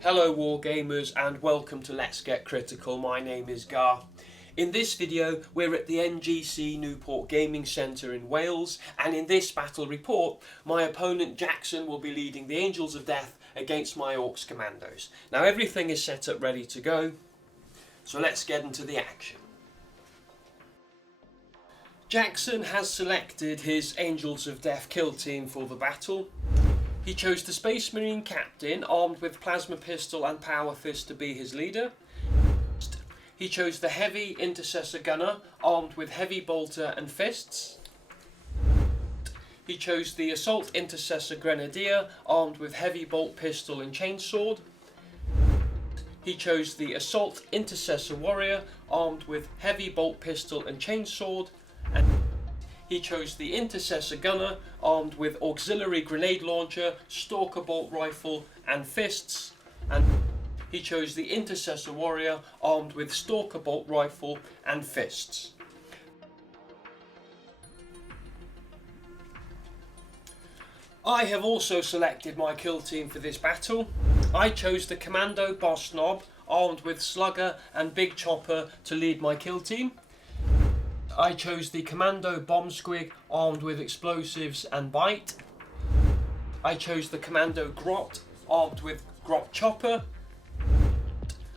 Hello wargamers and welcome to Let's Get Critical. My name is Gar. In this video we're at the NGC Newport Gaming Centre in Wales, and in this battle report my opponent Jackson will be leading the Angels of Death against my Orcs Commandos. Now everything is set up ready to go, so let's get into the action. Jackson has selected his Angels of Death kill team for the battle. He chose the Space Marine Captain, armed with Plasma Pistol and Power Fist, to be his leader. He chose the Heavy Intercessor Gunner, armed with Heavy Bolter and Fists. He chose the Assault Intercessor Grenadier, armed with Heavy Bolt Pistol and Chainsword. He chose the Assault Intercessor Warrior, armed with Heavy Bolt Pistol and Chainsword. And he chose the Intercessor Gunner, armed with Auxiliary Grenade Launcher, Stalker Bolt Rifle and Fists. And he chose the Intercessor Warrior, armed with Stalker Bolt Rifle and Fists. I have also selected my kill team for this battle. I chose the Commando Boss Knob, armed with Slugger and Big Chopper, to lead my kill team. I chose the Commando Bomb Squig, armed with Explosives and Bite. I chose the Commando Grot, armed with Grot Chopper.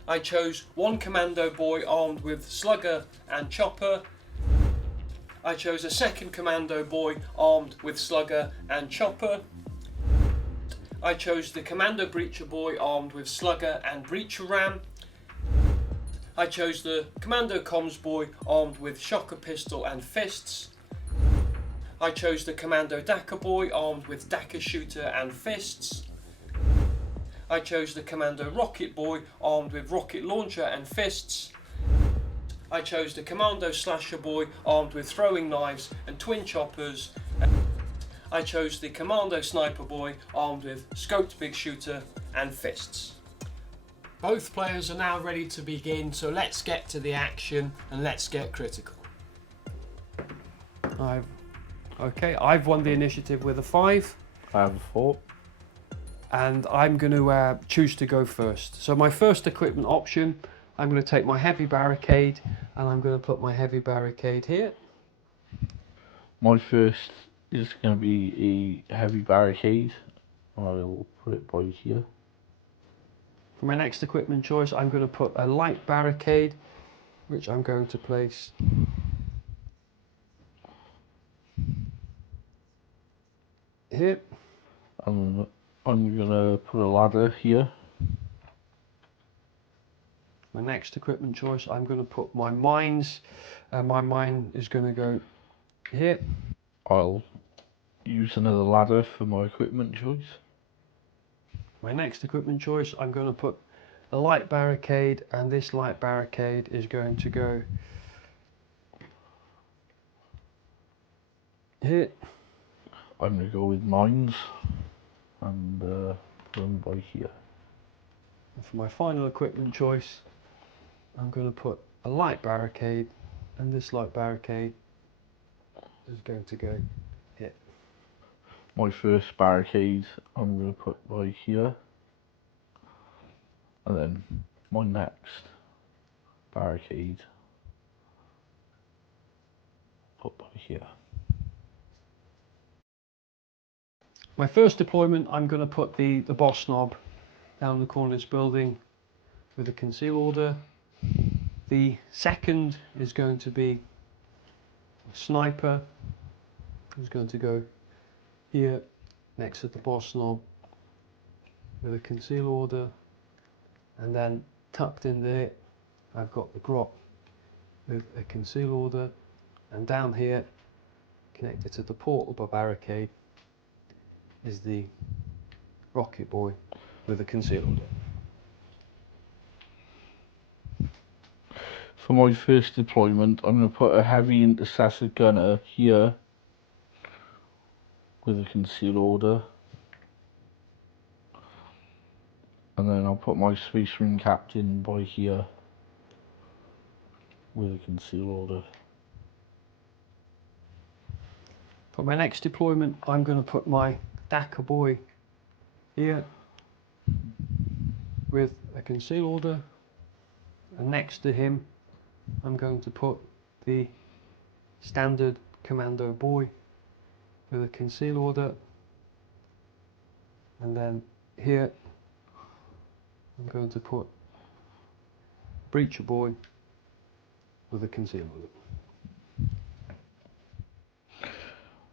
I chose one Commando Boy, armed with Slugger and Chopper. I chose a second Commando Boy, armed with Slugger and Chopper. I chose the Commando Breacher Boy, armed with Slugger and Breacher Ram. I chose the Commando Comms Boy, armed with Shocker Pistol and Fists. I chose the Commando Dakka Boy, armed with Dakka Shooter and Fists. I chose the Commando Rocket Boy, armed with Rocket Launcher and Fists. I chose the Commando Slasher Boy, armed with Throwing Knives and Twin Choppers. I chose the Commando Sniper Boy, armed with Scoped Big Shooter and Fists. Both players are now ready to begin, so let's get to the action and let's get critical. I've won the initiative with a 5. I have a 4. And I'm going to choose to go first. So my first equipment option, I'm going to take my Heavy Barricade, and I'm going to put my Heavy Barricade here. My first is going to be a Heavy Barricade. I will put it by here. For my next equipment choice, I'm going to put a Light Barricade, which I'm going to place here. And I'm going to put a ladder here. My next equipment choice, I'm going to put my mines. My mine is going to go here. I'll use another ladder for my equipment choice. My next equipment choice, I'm going to put a Light Barricade, and this Light Barricade is going to go here. I'm going to go with mines and put them by here. And for my final equipment choice, I'm going to put a Light Barricade, and this Light Barricade is going to go here. My first barricade I'm going to put by here. And then my next barricade put by here. My first deployment, I'm going to put the boss knob down the corner of this building with a conceal order. The second is going to be a sniper, who's going to go here next to the boss knob with a conceal order, and then tucked in there I've got the grot with a conceal order, and down here connected to the portal barricade is the Rocket Boy with a conceal order. For my first deployment, I'm going to put a Heavy Intercessor Gunner here with a conceal order. And then I'll put my Space Marine Captain by here with a conceal order. For my next deployment, I'm going to put my Dakka Boy here with a conceal order, and next to him I'm going to put the standard commando boy with a conceal order, and then here I'm going to put breacher boy with a conceal order.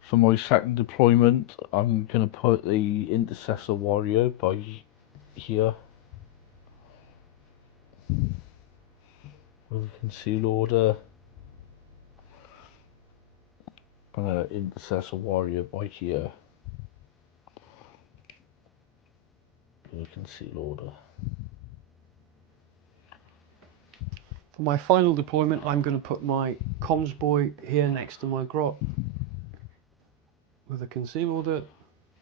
For my second deployment, I'm going to put the intercessor warrior by here with a conceal order, and an intercessor warrior by here with a conceal order. For my final deployment, I'm going to put my comms boy here next to my grot with a conceal order.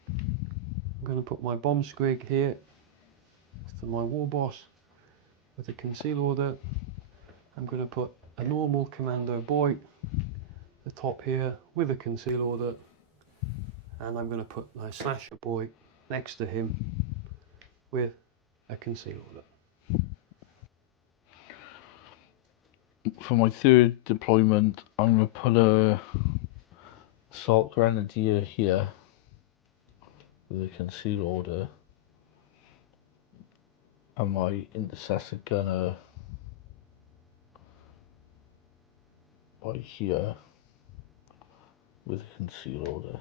I'm going to put my bomb squig here next to my war boss with a conceal order. I'm going to put a normal commando boy the top here with a conceal order, and I'm going to put my slasher boy next to him with a conceal order. For my third deployment, I'm going to put a assault grenadier here with a conceal order, and my intercessor gunner by here with a conceal order.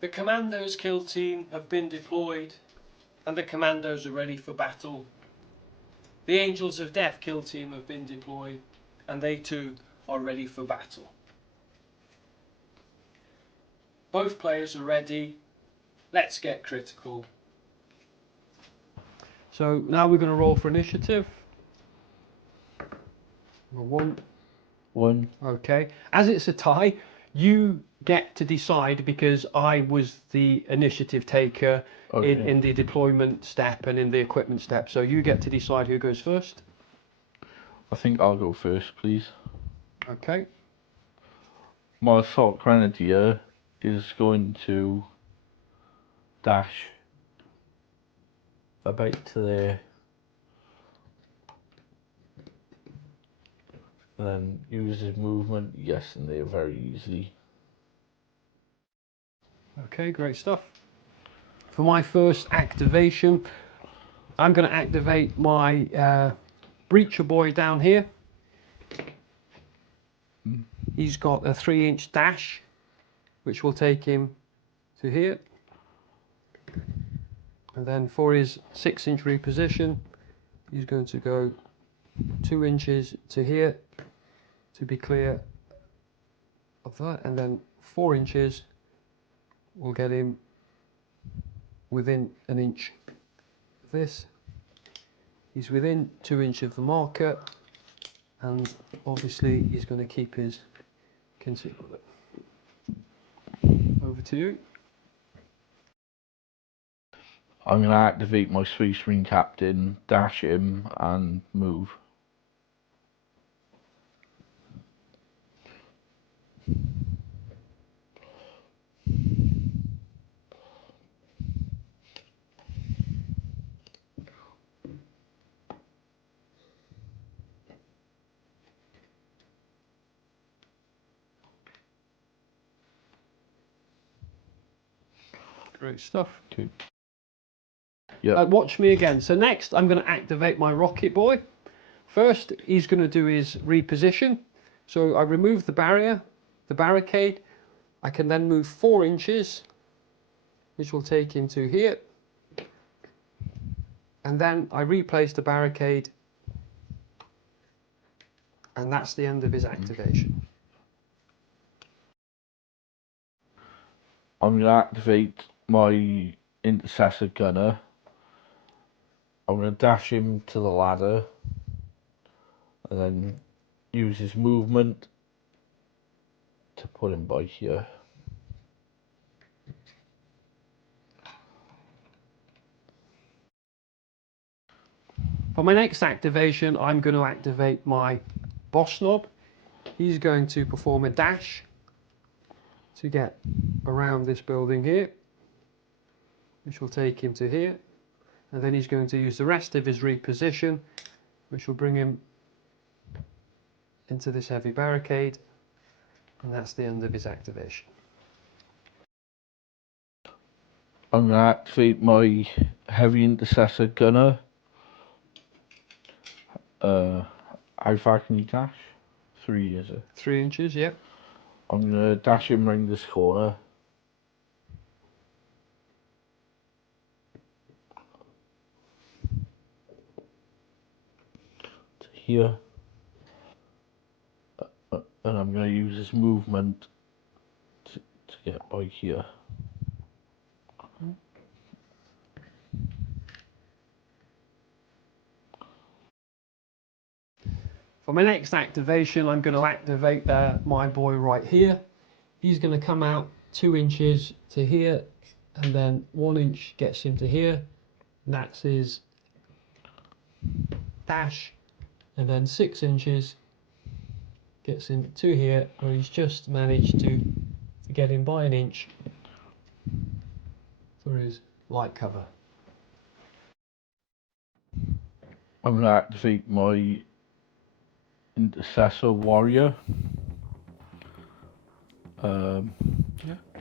The Kommandos kill team have been deployed and the Commandos are ready for battle. The Angels of Death kill team have been deployed and they too are ready for battle. Both players are ready. Let's get critical. So now we're going to roll for initiative. Number one. Okay. As it's a tie, you get to decide because I was the initiative taker in the deployment step and in the equipment step. So you get to decide who goes first. I think I'll go first, please. Okay. My assault grenadier is going to dash about to there, and then use his movement, yes, and there very easily. Okay, great stuff. For my first activation, I'm going to activate my breacher boy down here. He's got a 3-inch dash, which will take him to here. And then for his 6-inch reposition, he's going to go 2 inches to here to be clear of that, and then 4 inches will get him within an inch of this. He's within 2 inches of the marker, and obviously he's going to keep his concealment. Over to you. I'm going to activate my Space Marine Captain, dash him, and move. Great stuff. Okay. Yeah. Watch me again. So next I'm going to activate my rocket boy. First he's going to do his reposition. So I remove the barricade. I can then move 4 inches, which will take him to here. And then I replace the barricade, and that's the end of his activation. I'm going to activate my intercessor gunner. I'm going to dash him to the ladder, and then use his movement to put him by here. For my next activation, I'm going to activate my boss knob. He's going to perform a dash to get around this building here. which will take him to here, and then he's going to use the rest of his reposition, which will bring him into this heavy barricade, and that's the end of his activation. I'm going to activate my heavy intercessor gunner. How far can you dash? 3, is it? 3 inches, yep. I'm going to dash him round this corner. To here. And I'm going to use this movement to get by here. For my next activation, I'm going to activate my boy right here. He's going to come out 2 inches to here, and then 1 inch gets him to here. And that's his dash, and then 6 inches gets him to here, where he's just managed to get him by 1 inch for his light cover. I'm going to activate my intercessor warrior.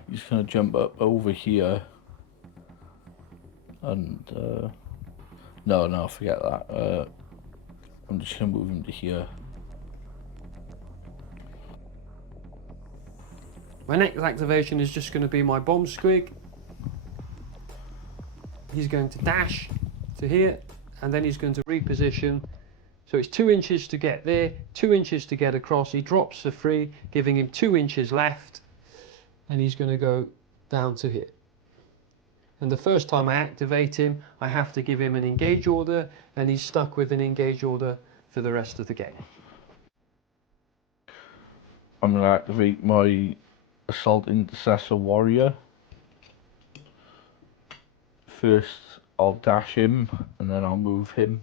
He's going to jump up over here, and no, forget that. I'm just going to move him to here. My next activation is just going to be my bomb squig. He's going to dash to here, and then he's going to reposition. So it's 2 inches to get there, 2 inches to get across. He drops for free, giving him 2 inches left, and he's going to go down to here. And the first time I activate him, I have to give him an engage order, and he's stuck with an engage order for the rest of the game. I'm going to activate my assault intercessor warrior. First I'll dash him, and then I'll move him.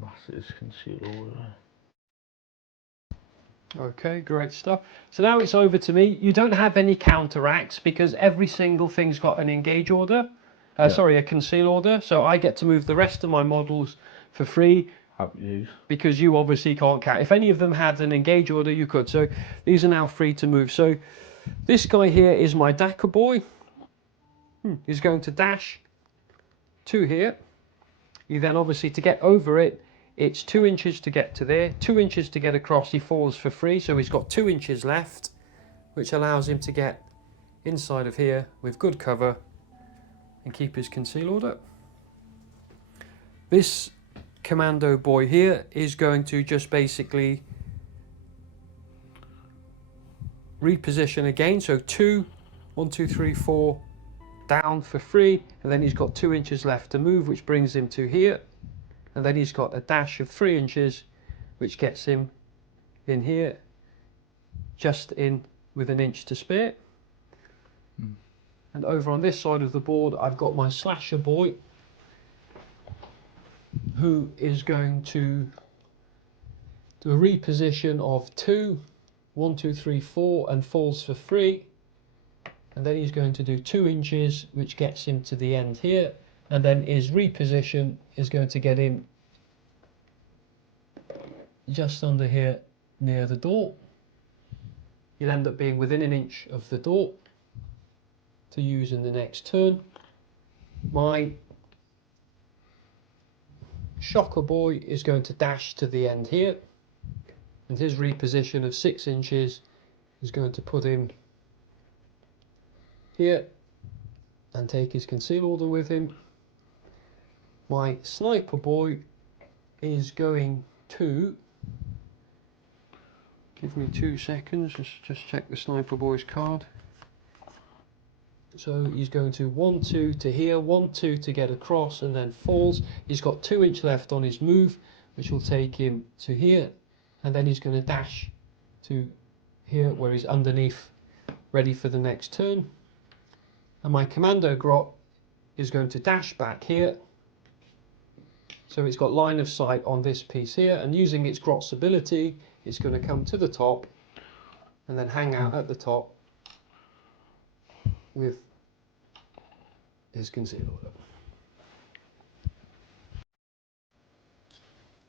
That's his conceal order. Okay, great stuff. So now it's over to me. You don't have any counteracts because every single thing's got an engage order. Sorry, a conceal order. So I get to move the rest of my models for free. Because you obviously can't count. If any of them had an engage order, you could. So these are now free to move. So this guy here is my Dakar boy. He's going to dash to here. You then obviously, to get over it, it's 2 inches to get to there, 2 inches to get across. He falls for free, so he's got 2 inches left, which allows him to get inside of here with good cover and keep his conceal order. This commando boy here is going to just basically reposition again, so 1, 2, 3, 4 down for free, and then he's got 2 inches left to move, which brings him to here, and then he's got a dash of 3 inches, which gets him in here, just in with 1 inch to spare. And over on this side of the board, I've got my slasher boy, who is going to do a reposition of 2, 1, 2, 3, 4, and falls for free. And then he's going to do 2 inches, which gets him to the end here, and then his reposition is going to get him just under here near the door. He'll end up being within 1 inch of the door to use in the next turn. My shocker boy is going to dash to the end here, and his reposition of 6 inches is going to put him here and take his conceal order with him. My sniper boy is going to, give me 2 seconds, just check the sniper boy's card. So he's going to 1, 2 to here, 1, 2 to get across, and then falls. He's got 2 inch left on his move, which will take him to here, and then he's going to dash to here where he's underneath, ready for the next turn. And my commando grot is going to dash back here. So it's got line of sight on this piece here, and using its grot's ability, it's going to come to the top and then hang out at the top with his conceal order.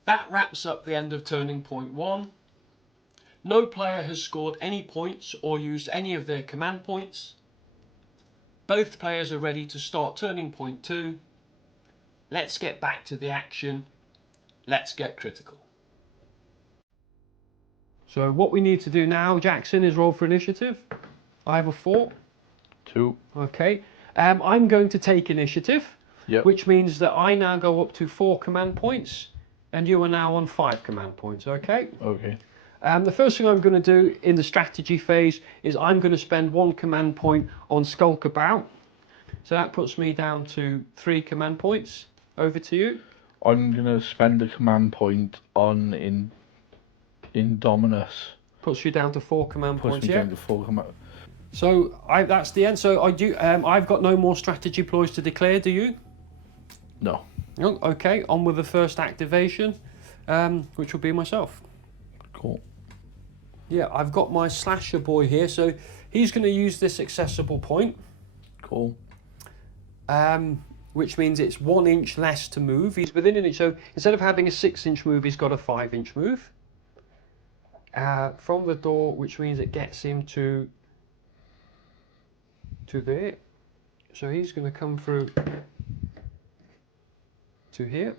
That wraps up the end of turning point 1. No player has scored any points or used any of their command points. Both players are ready to start turning point 2. Let's get back to the action. Let's get critical. So what we need to do now, Jackson, is roll for initiative. I have a 4. 2. Okay. I'm going to take initiative, Yep. which means that I now go up to 4 command points, and you are now on 5 command points, okay? Okay. The first thing I'm going to do in the strategy phase is I'm going to spend 1 command point on Skulk About. So that puts me down to 3 command points. Over to you. I'm gonna spend a command point on Indominus. Puts you down to 4 command Puts points, me yeah? down to 4 command. So that's the end. So I do. I've got no more strategy ploys to declare. Do you? No. No. Okay. On with the first activation, which will be myself. Cool. Yeah, I've got my slasher boy here. So he's going to use this accessible point. Cool. Which means it's 1 inch less to move. He's within an inch. So instead of having a 6-inch move, he's got a 5-inch move. From the door, which means it gets him to there. So he's going to come through to here.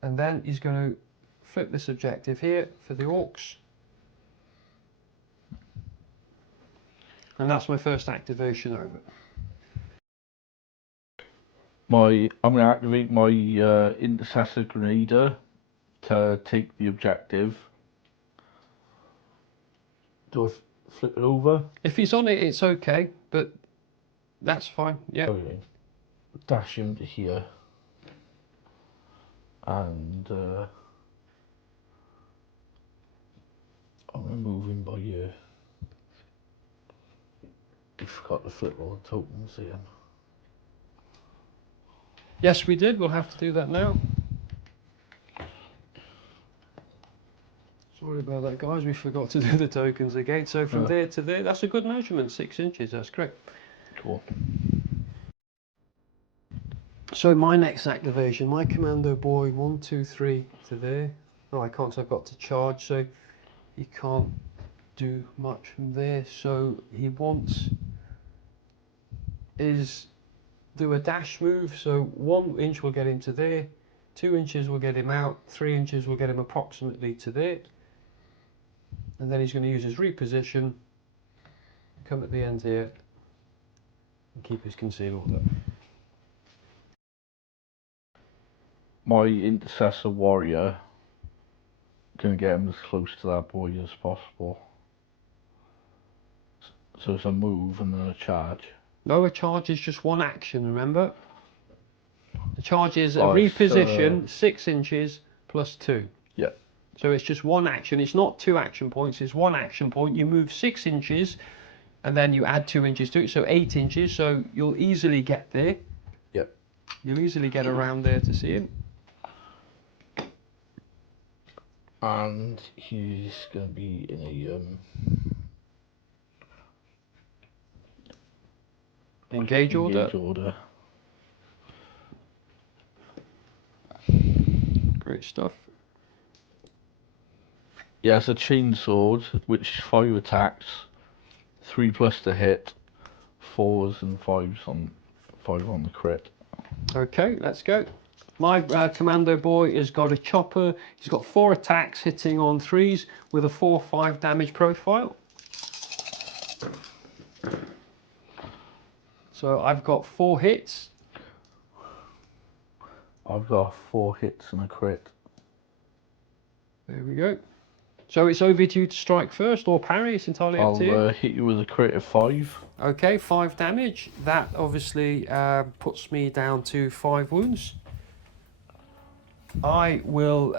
And then he's going to flip this objective here for the orcs. And that's my first activation over. I'm going to activate my Intercessor Grenadier to take the objective. Do I flip it over? If he's on it, it's okay, but that's fine, yeah. Okay. Dash him to here. And I'm going to move him by here. We forgot to flip all the tokens in. Yes, we did. We'll have to do that now. Sorry about that, guys. We forgot to do the tokens again. So from there to there, that's a good measurement, 6 inches. That's correct. Cool. So my next activation, my commando boy, 1, 2, 3 to there. Oh, I can't, so I've got to charge, so he can't do much from there. So he wants is do a dash move. So 1 inch will get him to there, 2 inches will get him out, 3 inches will get him approximately to there. And then he's going to use his reposition, come at the end here, and keep his conceal order. My Intercessor Warrior going to get him as close to that boy as possible. So it's a move and then a charge. No, a charge is just 1 action, remember? The charge is a Oh, reposition, 6 inches plus 2. Yeah. So it's just 1 action. It's not 2 action points, it's 1 action point. You move 6 inches and then you add 2 inches to it, so 8 inches. So you'll easily get there. Yep. You'll easily get around there to see him. And he's going to be in a Engage order. Great stuff. Yeah, it's a chainsword, which 5 attacks, 3 plus to hit, 4s and 5s on 5 on the crit. Okay, let's go. My commando boy has got a chopper. He's got 4 attacks hitting on 3s with a 4/5 damage profile. So I've got 4 hits. I've got 4 hits and a crit. There we go. So it's over to you to strike first or parry. It's entirely up to you. I'll hit you with a crit of 5. Okay, 5 damage. That obviously puts me down to 5 wounds. I will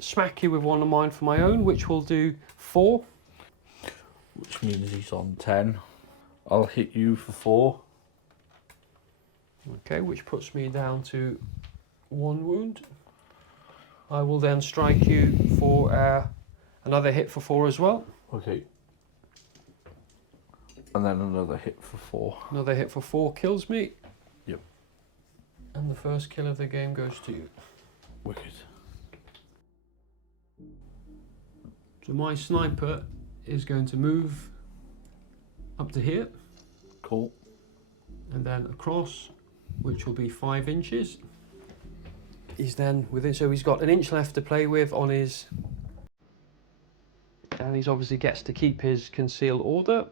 smack you with one of mine for my own, which will do 4. Which means he's on 10. I'll hit you for 4. Okay, which puts me down to 1 wound. I will then strike you for another hit for 4 as well. Okay. And then another hit for 4. Another hit for 4 kills me. Yep. And the first kill of the game goes to you. Wicked. So my sniper is going to move up to here. Cool. And then across, which will be 5 inches. He's then within, so he's got an inch left to play with on his, and he's obviously gets to keep his conceal order.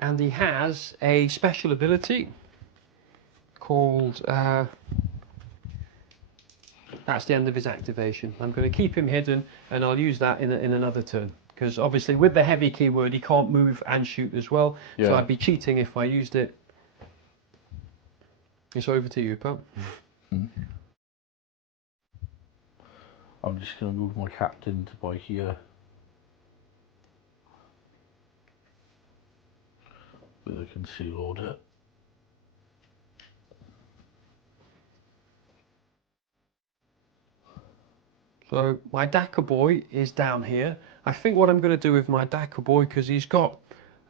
And he has a special ability called, that's the end of his activation. I'm going to keep him hidden, and I'll use that in another turn. Because obviously with the heavy keyword, he can't move and shoot as well. Yeah. So I'd be cheating if I used it. It's over to you, pal. I'm just going to move my captain to by here. With a conceal order. So my Dakar boy is down here. I think what I'm going to do with my Dakar boy, because he's got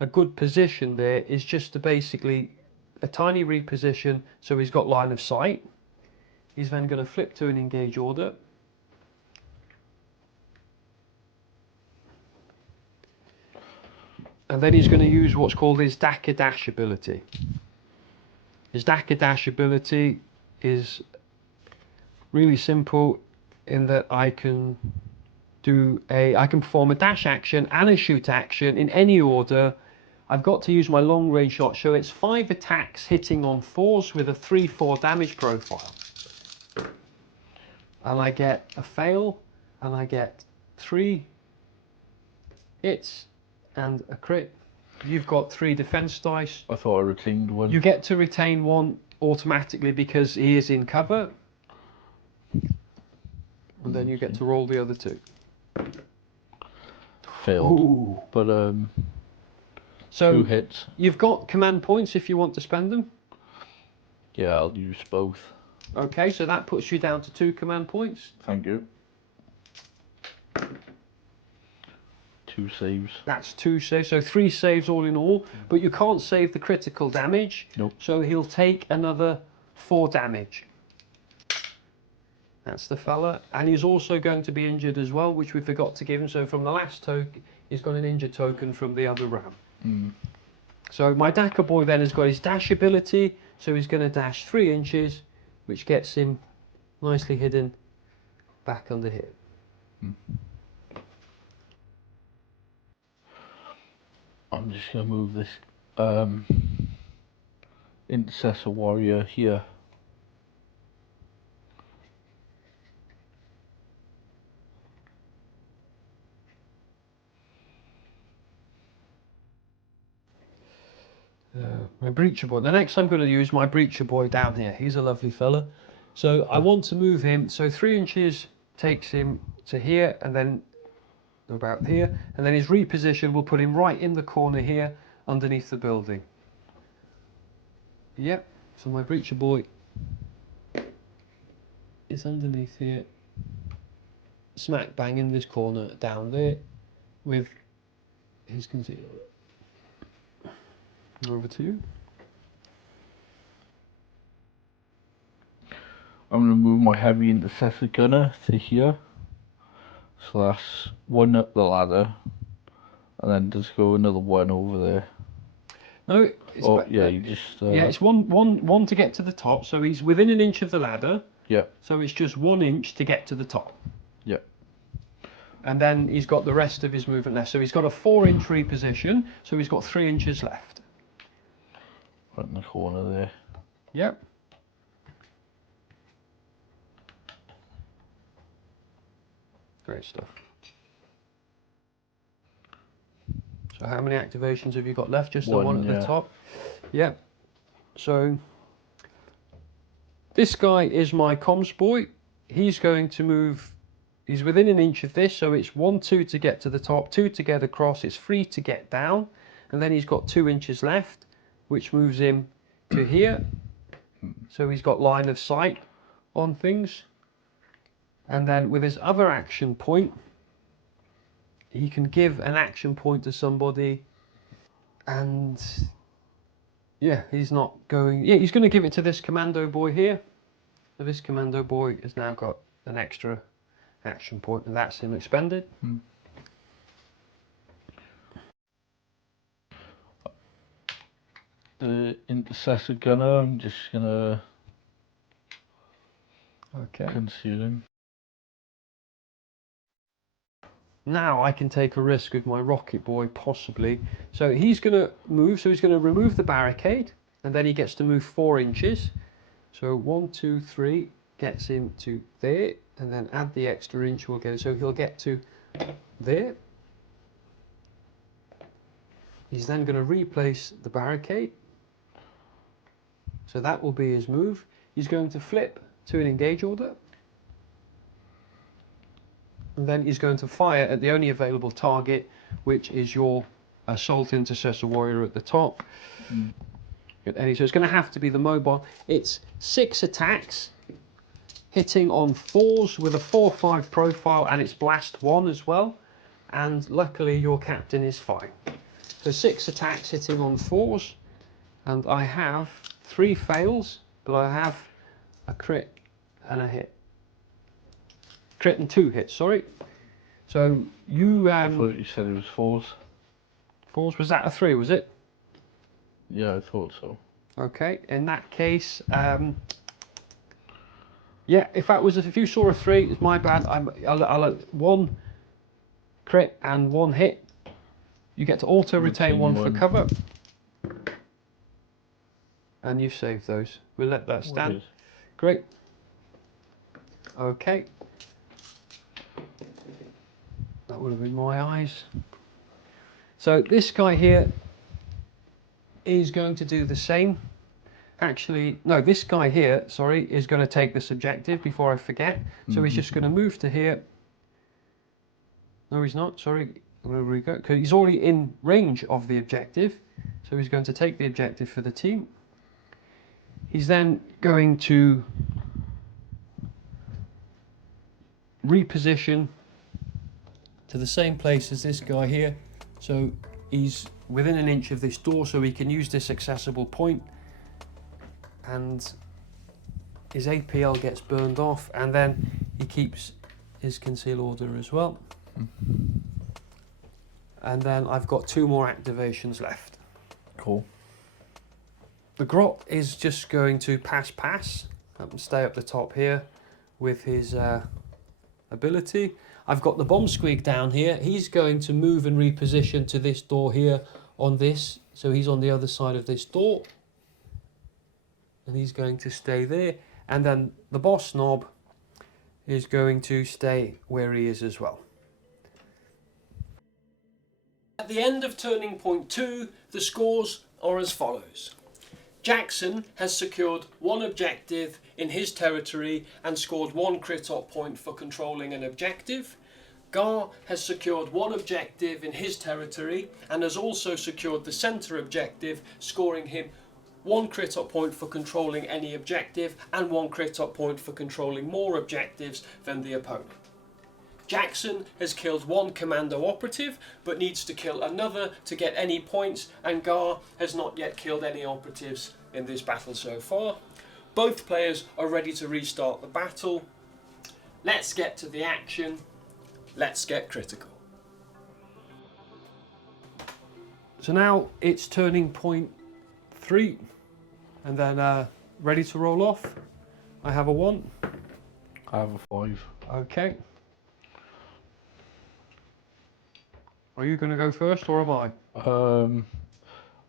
a good position there, is just to basically a tiny reposition so he's got line of sight. He's then going to flip to an engage order. And then he's going to use what's called his Dakar dash ability. His Dakar dash ability is really simple in that I can perform a dash action and a shoot action in any order. I've got to use my long range shot, so it's 5 attacks hitting on 4s with a 3/4 damage profile. And I get a fail, and I get 3 hits and a crit. You've got 3 defense dice. I thought I retained one. You get to retain 1 automatically because he is in cover. And then you get to roll the other 2. Failed. Ooh. But So 2 hits. you've got command points if you want to spend them. Yeah, I'll use both. Okay, so that puts you down to 2 command points. Thank you. 2 saves. That's 2 saves, so 3 saves all in all. But you can't save the critical damage. Nope. So he'll take another 4 damage. That's the fella. And he's also going to be injured as well, which we forgot to give him. So from the last token, he's got an injured token from the other round. So my Dakar boy then has got his dash ability. So he's going to dash 3 inches, which gets him nicely hidden back under here. I'm just going to move this intercessor warrior here. My breacher boy. The next I'm going to use my breacher boy down here. He's a lovely fella. So I want to move him. So 3 inches takes him to here, and then about here, and then his reposition will put him right in the corner here underneath the building. Yep. So my breacher boy is underneath here, smack bang in this corner down there with his concealer. Over to you. I'm going to move my heavy intercessor gunner to here. So that's 1 up the ladder. And then just go another 1 over there. No, it's yeah, you just... yeah, it's one to get to the top, so he's within an inch of the ladder. Yep. So it's just 1 inch to get to the top. Yep. And then he's got the rest of his movement left. So he's got a 4-inch reposition, so he's got 3 inches left. Right in the corner there. Yep. Great stuff. So how many activations have you got left? Just the 1 at the top? Yep. So This guy is my comms boy. He's going to move. He's within an inch of this, so it's 1, 2 to get to the top, 2 to get across. It's 3 to get down, and then he's got 2 inches left, which moves him to here. So he's got line of sight on things. And then with his other action point, he can give an action point to somebody, and yeah, he's not going. Yeah, he's going to give it to this commando boy here. So this commando boy has now got an extra action point, and that's him expended. The intercessor gunner, I'm just gonna conceal him. Now I can take a risk with my rocket boy, possibly. So he's going to move, so he's going to remove the barricade, and then he gets to move 4 inches. So 1, 2, 3 gets him to there, and then add the extra inch, we'll get, so he'll get to there. He's then going to replace the barricade. So that will be his move. He's going to flip to an engage order. And then he's going to fire at the only available target, which is your assault intercessor warrior at the top. So it's going to have to be the mobile. It's 6 attacks, hitting on 4s with a 4/5 profile, and it's blast 1 as well. And luckily your captain is fine. So 6 attacks hitting on 4s, and I have 3 fails, but I have a crit and a hit. Crit and 2 hits, sorry. So you I thought you said it was 4s. 4s, was that a 3, was it? Yeah, I thought so. Okay, in that case, yeah, if you saw a 3, it's my bad. I'll 1 crit and 1 hit. You get to auto retain 1 for cover. And you save those. We'll let that stand. Great. Okay. That would have been my eyes. So this guy here is going to do the same. Actually, no, this guy here, sorry, is going to take this objective before I forget. So he's just going to move to here. No, he's not, sorry. Where we go? Because he's already in range of the objective. So he's going to take the objective for the team. He's then going to reposition to the same place as this guy here. So he's within an inch of this door, so he can use this accessible point, and his APL gets burned off, and then he keeps his conceal order as well. And then I've got 2 more activations left. Cool. The Grot is just going to pass and stay up the top here with his ability. I've got the bomb squeak down here. He's going to move and reposition to this door here on this. So he's on the other side of this door. And he's going to stay there. And then the boss knob is going to stay where he is as well. At the end of turning point 2, the scores are as follows. Jackson has secured 1 objective in his territory and scored 1 crit op point for controlling an objective. Gar has secured 1 objective in his territory and has also secured the centre objective, scoring him 1 crit op point for controlling any objective and 1 crit op point for controlling more objectives than the opponent. Jackson has killed 1 commando operative but needs to kill another to get any points, and Gar has not yet killed any operatives in this battle so far. Both players are ready to restart the battle. Let's get to the action. Let's get critical. So now it's turning point 3, and then ready to roll off. I have a 1. I have a 5. Okay. Are you going to go first or am I?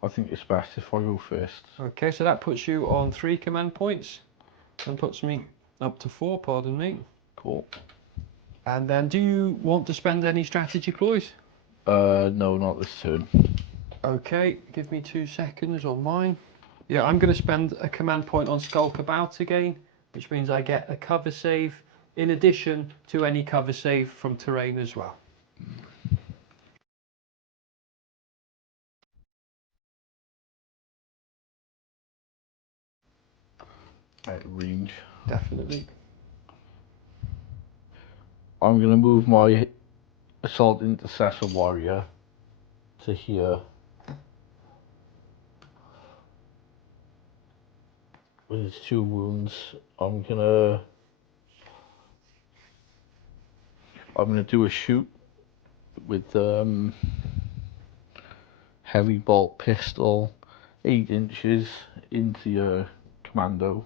I think it's best if I go first. Okay, so that puts you on 3 command points and puts me up to 4, pardon me. Cool. And then do you want to spend any strategy ploys? No, not this turn. Okay, give me 2 seconds on mine. Yeah, I'm going to spend a command point on Skulk About again, which means I get a cover save in addition to any cover save from terrain as well. At range. Definitely. I'm going to move my Assault Intercessor Warrior to here. With his 2 wounds, I'm gonna do a shoot with heavy bolt pistol, 8 inches into your commando.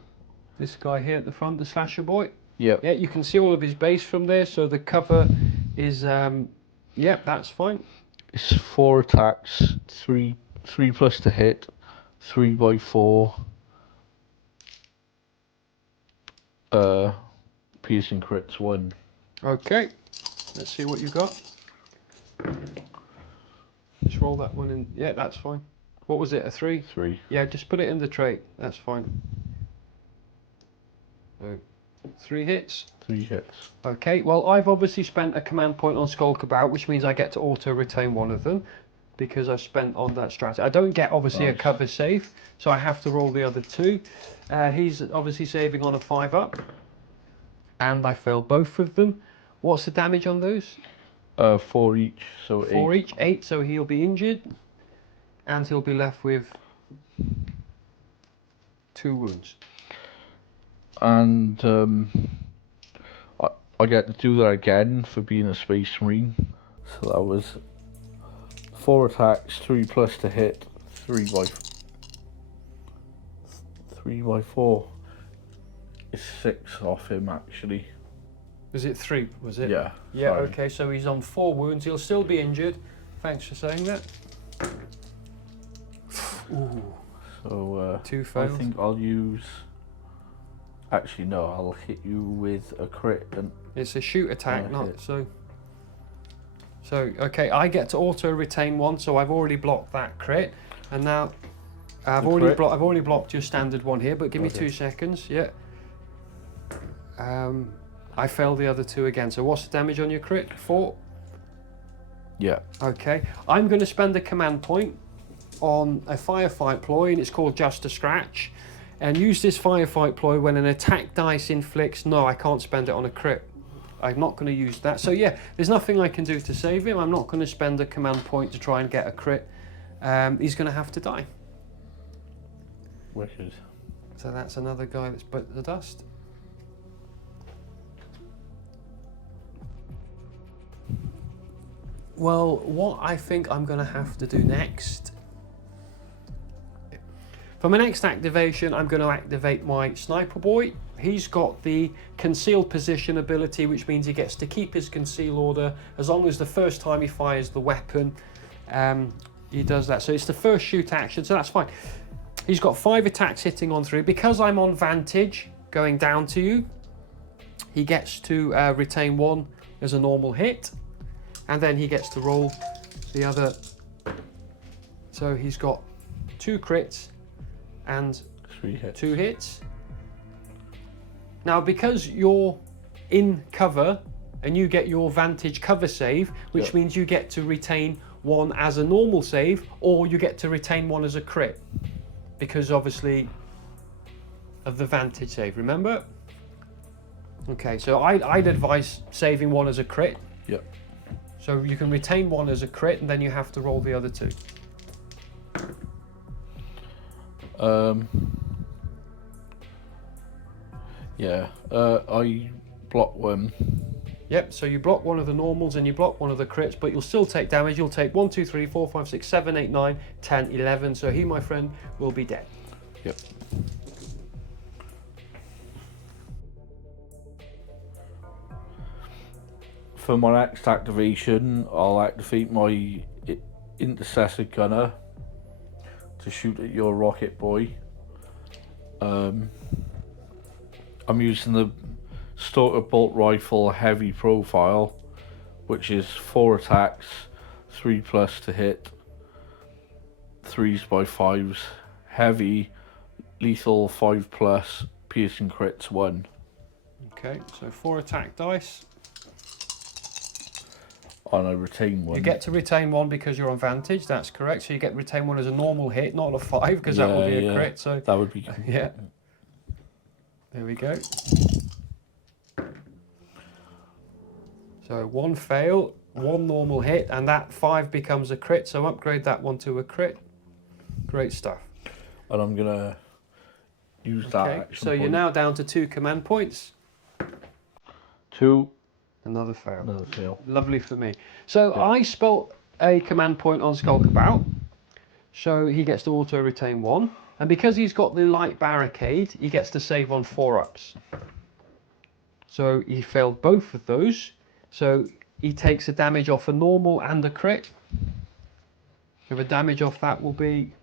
This guy here at the front, the slasher boy. Yep. Yeah, you can see all of his base from there, so the cover is yep, that's fine. It's 4 attacks, 3 plus to hit, 3x4 piercing crits 1. Okay, let's see what you got. Just roll that one in. Yeah, that's fine. What was it, a 3? 3. Yeah, just put it in the tray, that's fine. So, 3 hits. 3 hits. Okay, well I've obviously spent a command point on Skulkabout, which means I get to auto retain one of them because I've spent on that strategy. I don't get obviously a cover save, so I have to roll the other 2. He's obviously saving on a 5 up, and I failed both of them. What's the damage on those? 4 each, so 8. 4 each, 8, so he'll be injured, and he'll be left with 2 wounds. And I get to do that again for being a Space Marine. So that was 4 attacks, 3 plus to hit, 3x4. It's 6 off him actually. Was it 3, was it? Yeah. Yeah, sorry. okay, so he's on 4 wounds. He'll still be injured. Thanks for saying that. Ooh. So 2 I fails. think I'll use... Actually no, I'll hit you with a crit. And It's a shoot attack, hit. not so. So okay, I get to auto retain 1, so I've already blocked that crit, and now I've already blocked your standard one here. But give me 2 seconds. Yeah. I failed the other 2 again. So what's the damage on your crit? 4. Yeah. Okay, I'm going to spend a command point on a firefight ploy, and it's called Just a Scratch. And use this firefight ploy when an attack dice inflicts... No, I can't spend it on a crit. I'm not going to use that. So yeah, there's nothing I can do to save him. I'm not going to spend a command point to try and get a crit. He's going to have to die. Wicked. So that's another guy that's bit the dust. Well, what I think I'm going to have to do next... For my next activation, I'm going to activate my Sniper Boy. He's got the concealed position ability, which means he gets to keep his conceal order as long as the first time he fires the weapon, he does that. So it's the first shoot action, so that's fine. He's got 5 attacks hitting on 3. Because I'm on Vantage going down to you, he gets to retain 1 as a normal hit, and then he gets to roll the other. So he's got 2 crits and 3 hits. 2 hits. Now, because you're in cover and you get your Vantage cover save, which means you get to retain 1 as a normal save, or you get to retain 1 as a crit, because obviously of the Vantage save, remember? Okay, so I'd advise saving 1 as a crit. Yep. So you can retain 1 as a crit, and then you have to roll the other 2. Yeah, I block 1. Yep, so you block 1 of the normals and you block 1 of the crits, but you'll still take damage. You'll take 1, 2, 3, 4, 5, 6, 7, 8, 9, 10, 11. So he, my friend, will be dead. Yep. For my next activation, I'll activate my Intercessor Gunner to shoot at your Rocket Boy. I'm using the Stalker Bolt Rifle Heavy Profile, which is 4 attacks, 3 plus to hit, 3s by 5s, heavy, lethal 5 plus, piercing crits 1. Okay, so 4 attack dice. And I retain 1. You get to retain 1 because you're on vantage, that's correct. So you get to retain 1 as a normal hit, not a 5, because that would be a crit. So that would be... yeah. There we go. So 1 fail, 1 normal hit, and that 5 becomes a crit. So upgrade that one to a crit. Great stuff. And I'm going to use that action so point. you're now down to 2 command points. 2. Another fail. Another fail. Lovely for me. So I spelt a command point on Skulkabout. So he gets to auto retain 1. And because he's got the light barricade, he gets to save on 4-ups. So he failed both of those. So he takes a damage off a normal and a crit. So the damage off that will be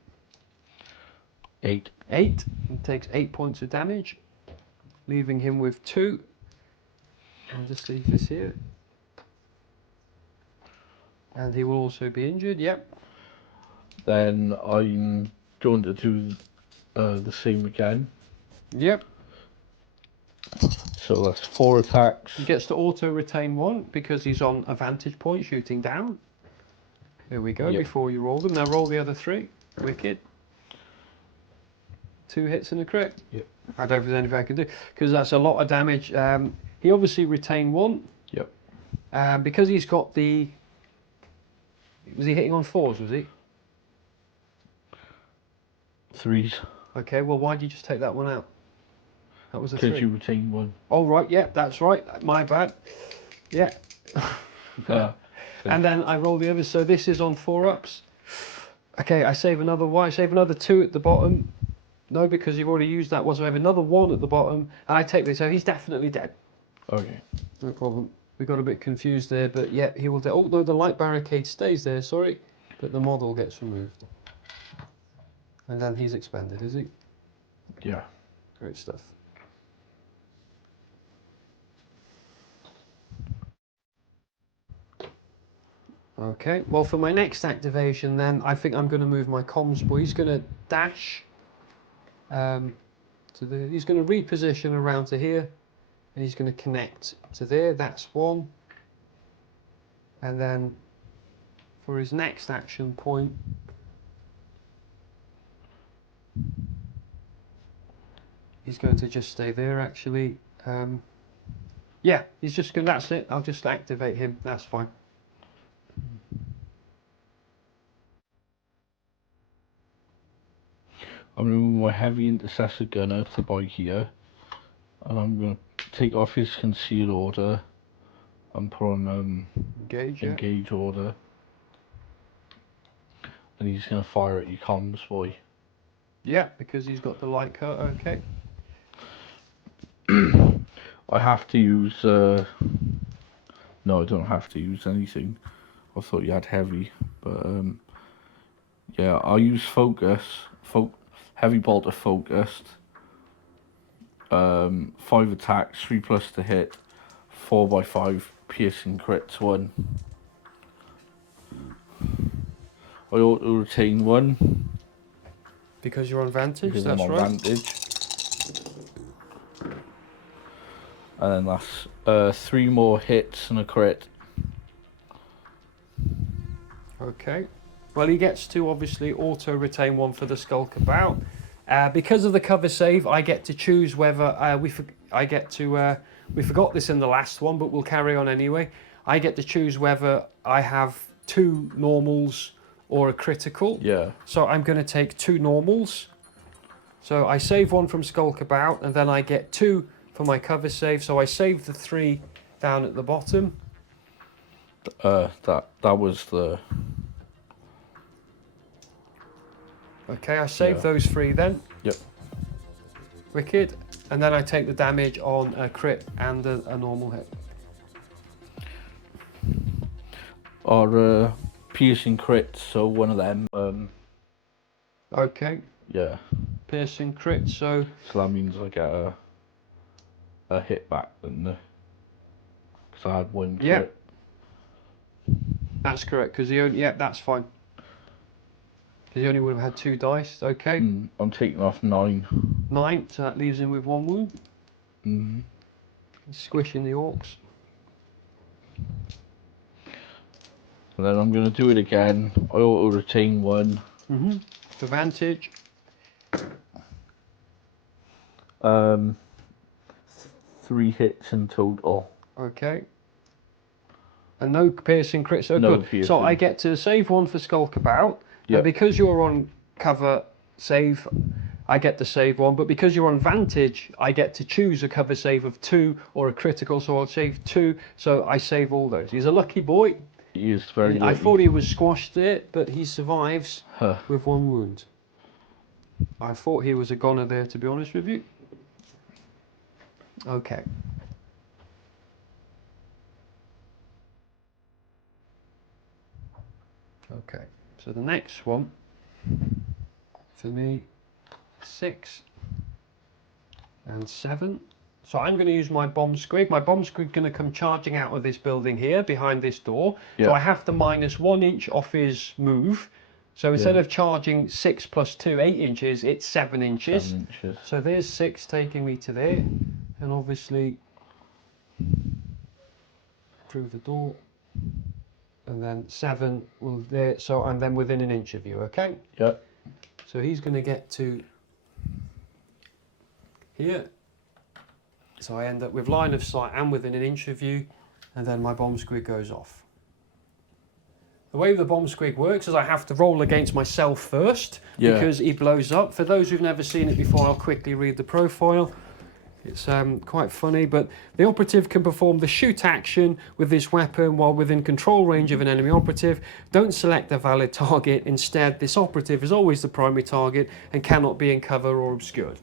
8. 8. He takes 8 points of damage, leaving him with 2. I'll just leave this here. And he will also be injured, yep. Then I'm going to do the same again. Yep. So that's 4 attacks. He gets to auto retain 1 because he's on a vantage point shooting down. Here we go, before you roll them. Now roll the other 3. Wicked. 2 hits and a crit. Yep. I don't think there's anything I can do because that's a lot of damage. He obviously retained 1. Yep. Because he's got the... Was he hitting on 4s, was he? 3s. Okay, well why did you just take that one out? That was a 3. Because you retain 1. Oh right, yeah, that's right. My bad. Yeah. And then I roll the others. So this is on 4-ups. Okay, I save another 1. I save another 2 at the bottom. No, because you've already used that one. So I have another 1 at the bottom. And I take this. So he's definitely dead. Okay. No problem. We got a bit confused there, but yeah, he will. Oh no, the light barricade stays there. Sorry, but the model gets removed. And then he's expended, is he? Yeah. Great stuff. Okay, well for my next activation then, I think I'm going to move my comms boy. He's going to dash he's going to reposition around to here, and he's going to connect to there. That's 1. And then for his next action point, he's going to just stay there actually. Yeah, he's just going to, that's it. I'll just activate him, that's fine. I'm going to move my heavy intercessor gunner to by here, and I'm going to take off his conceal order and put on engage order, and he's going to fire at your comms boy. Yeah, because he's got the light cut. Okay. I have to use no, I don't have to use anything. I thought you had heavy, but yeah, I'll use focus. Heavy bolter focused. 5 attacks, 3+ to hit, 4x5 piercing crits 1. I auto retain 1 because you're on vantage. because that's I'm on right. vantage. And then that's 3 more hits and a crit. Okay. Well, he gets to obviously auto retain 1 for the Skulkabout. Because of the cover save, I get to choose whether we forgot this in the last one, but we'll carry on anyway. I get to choose whether I have 2 normals or a critical. Yeah. So I'm going to take 2 normals. So I save 1 from Skulkabout, and then I get 2 for my cover save. So I save the 3 down at the bottom. That was the... Okay, I save those 3 then. Yep. Wicked. And then I take the damage on a crit and a normal hit. Or piercing crits, so one of them. Okay. Yeah. Piercing crit, so that means I get a hit back then. Because I had 1 crit. Yep. That's correct, because the only... Yep, that's fine. Because he only would have had 2 dice. Okay. I'm taking off 9. 9, so that leaves him with 1 wound. Squishing the orcs. And then I'm going to do it again. I auto retain 1. Advantage. 3 hits in total. Okay. And no piercing crits. So No good. piercing. So I get to save 1 for Skulk About. Yep. And because you're on cover save, I get to save 1. But because you're on Vantage, I get to choose a cover save of 2 or a critical. So I'll save 2. So I save all those. He's a lucky boy. He is very I lucky. thought he was squashed there, but he survives with 1 wound. I thought he was a goner there, to be honest with you. Okay. Okay, so the next one for me, 6 and 7. So I'm going to use my bomb squig. My bomb squig going to come charging out of this building here behind this door. Yep. So I have to minus 1 inch off his move. So instead of charging 6 plus 2, 8 inches, it's 7 inches. 7 inches. So there's 6 taking me to there, and obviously through the door. And then 7 will there, so I'm then within an inch of you, okay? Yep. So he's going to get to here. So I end up with line of sight and within an inch of you, and then my bomb squig goes off. The way the bomb squig works is I have to roll against myself first, because he blows up. For those who've never seen it before, I'll quickly read the profile. It's quite funny, but the operative can perform the shoot action with this weapon while within control range of an enemy operative. Don't select a valid target. Instead, this operative is always the primary target and cannot be in cover or obscured.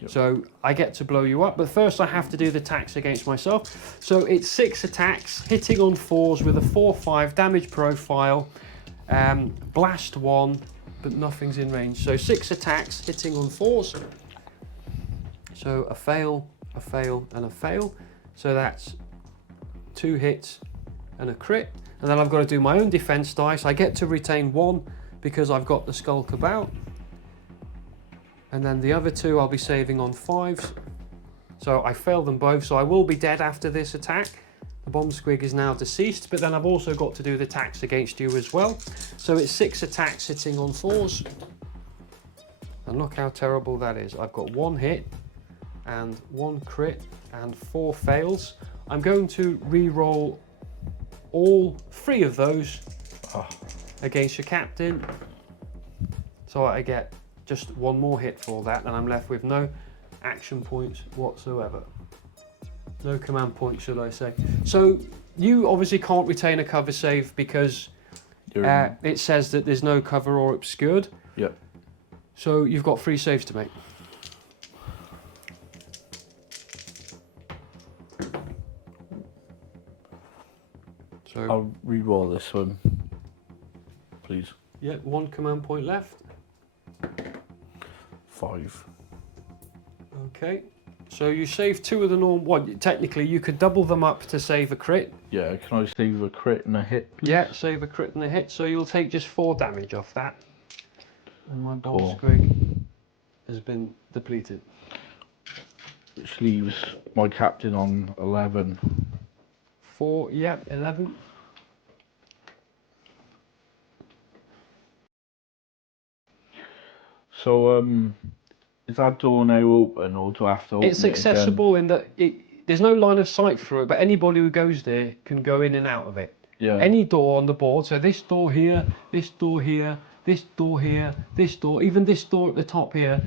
Yep. So I get to blow you up, but first I have to do the attacks against myself. So it's 6 attacks, hitting on 4s with a 4/5 damage profile, blast 1, but nothing's in range. So 6 attacks, hitting on 4s. So a fail, and a fail. So that's 2 hits and a crit. And then I've got to do my own defense dice. I get to retain 1 because I've got the Skulk About. And then the other 2 I'll be saving on 5s. So I fail them both. So I will be dead after this attack. The bomb squig is now deceased, but then I've also got to do the attacks against you as well. So it's 6 attacks hitting on 4s. And look how terrible that is. I've got 1 hit and 1 crit and 4 fails. I'm going to re-roll all 3 of those against your captain. So I get just 1 more hit for that, and I'm left with no action points whatsoever. No command points, should I say. So you obviously can't retain a cover save because it says that there's no cover or obscured. Yep. So you've got 3 saves to make. So I'll re-roll this one, please. Yeah, 1 command point left. 5. Okay. So you save 2 of the normal. Well, technically you could double them up to save a crit. Yeah, can I save a crit and a hit, please? Yeah, save a crit and a hit. So you'll take just 4 damage off that. And my bomb squig has been depleted. Which leaves my captain on 11. 4, yeah, 11. So, is that door now open, or do I have to open it? It's accessible in that there's no line of sight through it, but anybody who goes there can go in and out of it. Yeah. Any door on the board, so this door here, this door here, this door here, this door, even this door at the top here,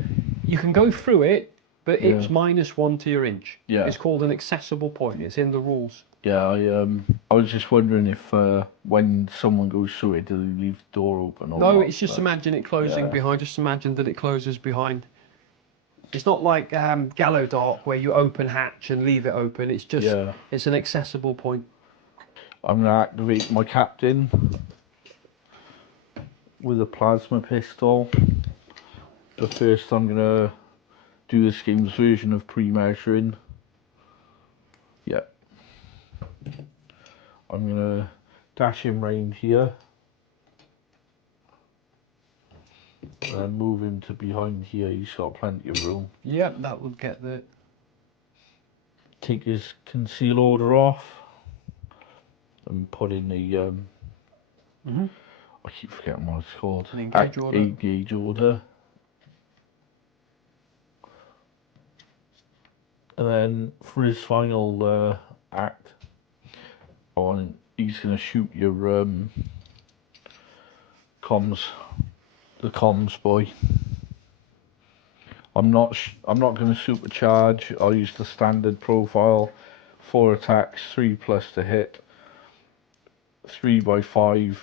you can go through it, but it's -1 to your inch. Yeah. It's called an accessible point. It's in the rules. Yeah, I was just wondering if when someone goes through it, do they leave the door open or No, not? it's just imagine it closing behind. Just imagine that it closes behind. It's not like Gallow Dark where you open hatch and leave it open. It's just it's an accessible point. I'm gonna activate my captain with a plasma pistol. But first, I'm gonna do this game's version of pre-measuring. Yeah. I'm gonna dash in range here. then move him to behind here. He's got plenty of room. Yep, that would get the... Take his conceal order off and put in the I keep forgetting what it's called. An engage order. Engage order. And then for his final act, he's going to shoot your comms, the comms boy. I'm not going to supercharge. I'll use the standard profile. 4 attacks, 3+ to hit. 3x5.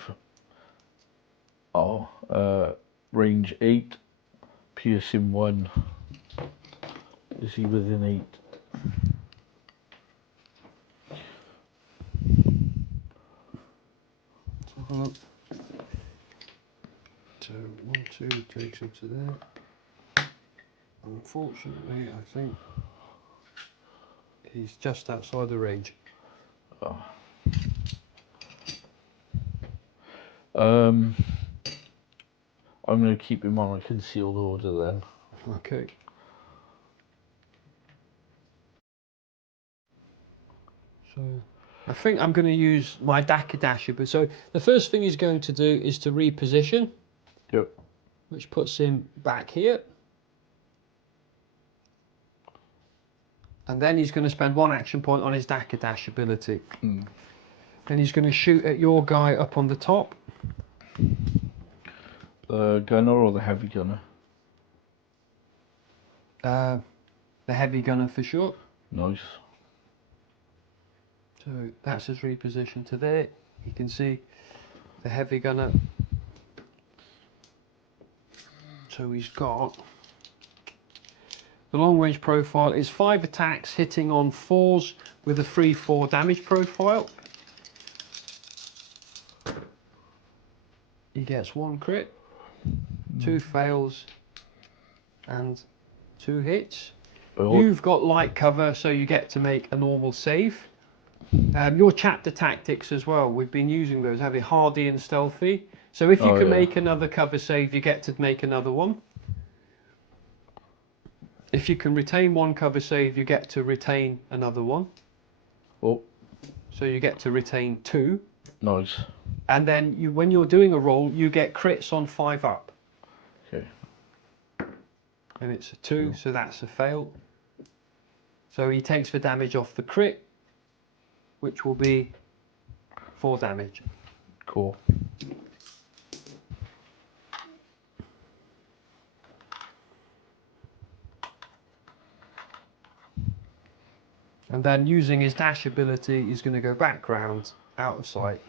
Range 8. Piercing 1. Is he within 8? Let's have a look. So 1, 2 takes him to there. Unfortunately, I think he's just outside the range. Oh. I'm going to keep him on a concealed order then. Okay. So I think I'm going to use my Dakadasher, but so the first thing he's going to do is to reposition. Yep. Which puts him back here. And then he's going to spend 1 action point on his Dakadash ability. Then he's going to shoot at your guy up on the top. The gunner or the heavy gunner? The heavy gunner for sure. Nice. So that's his reposition to there. You can see the heavy gunner. So he's got the long range profile is 5 attacks hitting on 4s with a 3/4 damage profile. He gets 1 crit, 2 fails, and 2 hits. You've got light cover, so you get to make a normal save. Your chapter tactics as well, we've been using those, have you? Hardy and stealthy. So if you can make another cover save, you get to make another one. If you can retain 1 cover save, you get to retain another one. Oh. So you get to retain 2. Nice. And then when you're doing a roll, you get crits on 5 up. Okay. And it's a 2, so that's a fail. So he takes the damage off the crit, which will be 4 damage. Cool. And then using his dash ability, he's going to go back round, out of sight,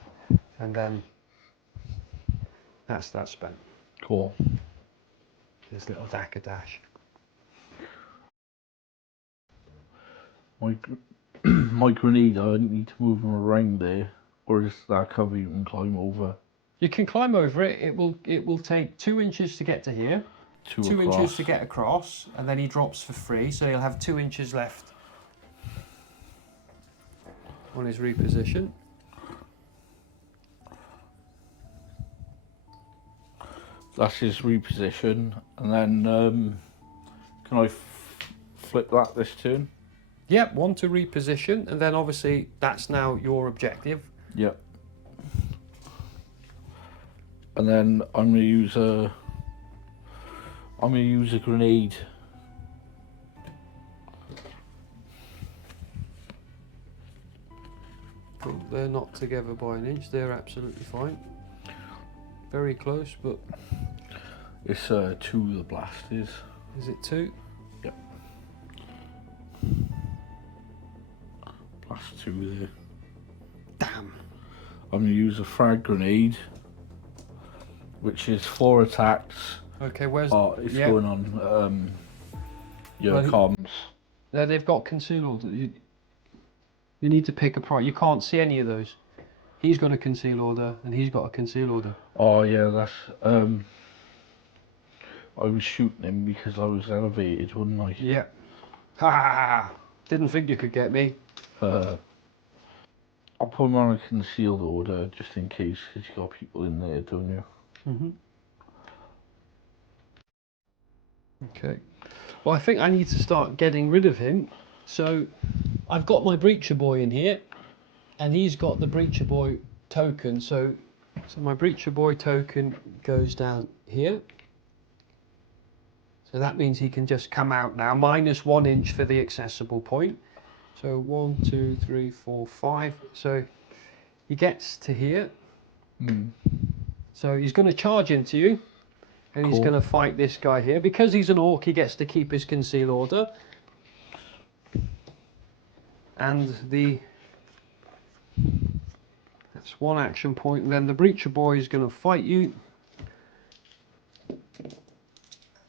and then that's that spent. Cool. His little dash. My grenade, I need to move him around there, or is that cover you can climb over? You can climb over it. It will take 2 inches to get to here, 2 inches to get across, and then he drops for free, so he'll have 2 inches left on his reposition. That's his reposition, and then can I flip that this turn? Yep, 1 to reposition, and then obviously that's now your objective. Yep. And then I'm gonna use a grenade. Cool. They're not together by an inch. They're absolutely fine. Very close, but It's 2 the blast is. Is it 2? Yep. Blast 2 there. Damn. I'm gonna use a frag grenade, which is 4 attacks. Okay, where's... It's going on your comms. No, they've got conceal order. You need to pick a price. You can't see any of those. He's got a conceal order, and he's got a conceal order. Oh yeah, that's I was shooting him because I was elevated, wasn't I? Yeah. Ha! Didn't think you could get me. I'll put him on a concealed order just in case, because you got people in there, don't you? Okay. Well, I think I need to start getting rid of him. So I've got my Breacher Boy in here, and he's got the Breacher Boy token. So my Breacher Boy token goes down here. So that means he can just come out now, -1 inch for the accessible point. So 1, 2, 3, 4, 5. So he gets to here. So he's going to charge into you, and he's going to fight this guy here. Because he's an orc, he gets to keep his conceal order. And that's 1 action point. And then the Breacher Boy is going to fight you.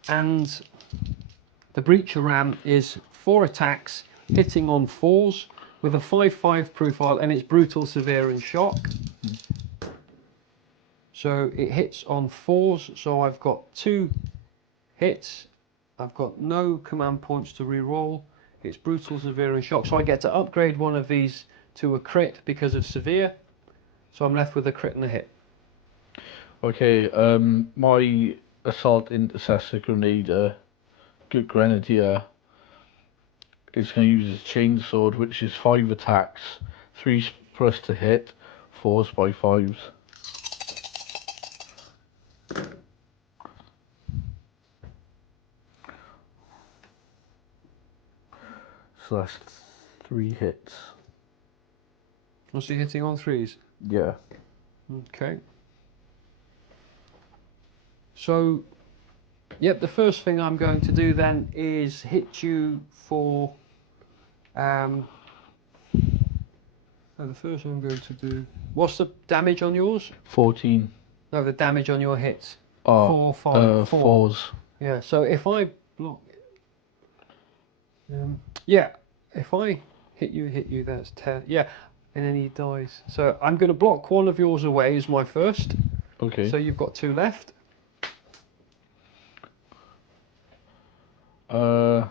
And the Breacher Ram is 4 attacks, hitting on 4s with a 5/5 profile, and it's brutal, severe, and shock. So it hits on 4s. So I've got 2 hits. I've got no command points to reroll. It's brutal, severe, and shock. So I get to upgrade one of these to a crit because of severe. So I'm left with a crit and a hit. Okay, my assault intercessor grenadier is going to use his chainsword, which is 5 attacks, 3+ to hit, 4s by 5s. So that's 3 hits. Was he hitting on 3s? Yeah. Okay. So, yep, the first thing I'm going to do then is hit you for... the first thing I'm going to do... What's the damage on yours? 14. No, the damage on your hits. Oh, 4. 4s. Yeah, so if I block... yeah, if I hit you, that's 10. Yeah, and then he dies. So I'm going to block one of yours away as my first. Okay. So you've got 2 left. I'm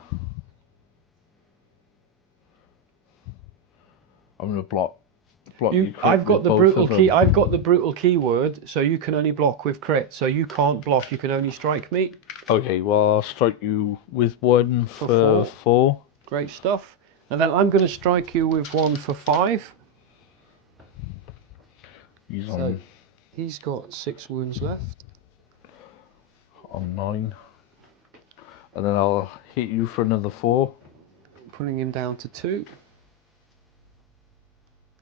gonna block you crit I've got with the both brutal of them. key. I've got the brutal keyword, so you can only block with crit. So you can't block. You can only strike me. Okay, well I'll strike you with 1 for 4. Great stuff. And then I'm going to strike you with 1 for 5. He's got 6 wounds left. On 9. And then I'll hit you for another 4. Putting him down to 2.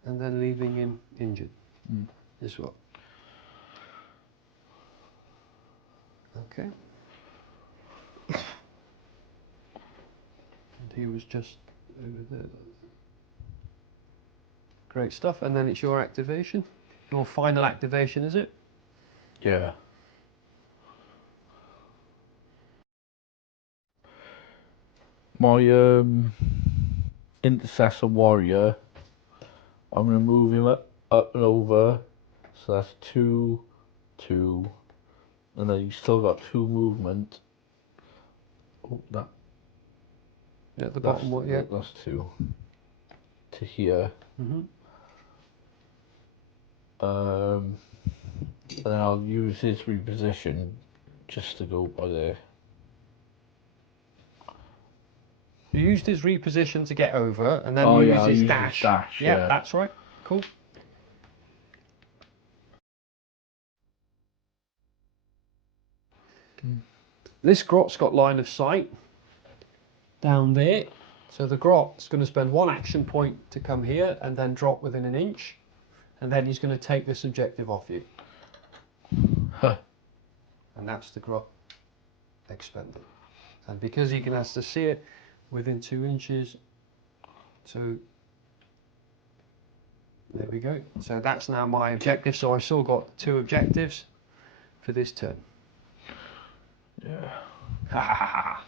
And then leaving him injured as well. Okay. And he was just over there. Great stuff. And then it's your activation. Your final activation, is it? Yeah. My intercessor warrior, I'm gonna move him up and over. So that's 2, 2, and then he's still got 2 movement. Oh, that. Yeah, at the bottom one. Yeah. That's 2 to here. And then I'll use his reposition just to go by there. You used his reposition to get over, and then I'll his use dash. his dash. Yeah, that's right. Cool. This grot's got line of sight down there. So the grot's going to spend 1 action point to come here and then drop within an inch. And then he's going to take this objective off you. Huh. And that's the grot expended. And because he has to see it within 2 inches, so there we go. So that's now my objective. So I've still got 2 objectives for this turn. Yeah. Ha ha ha ha.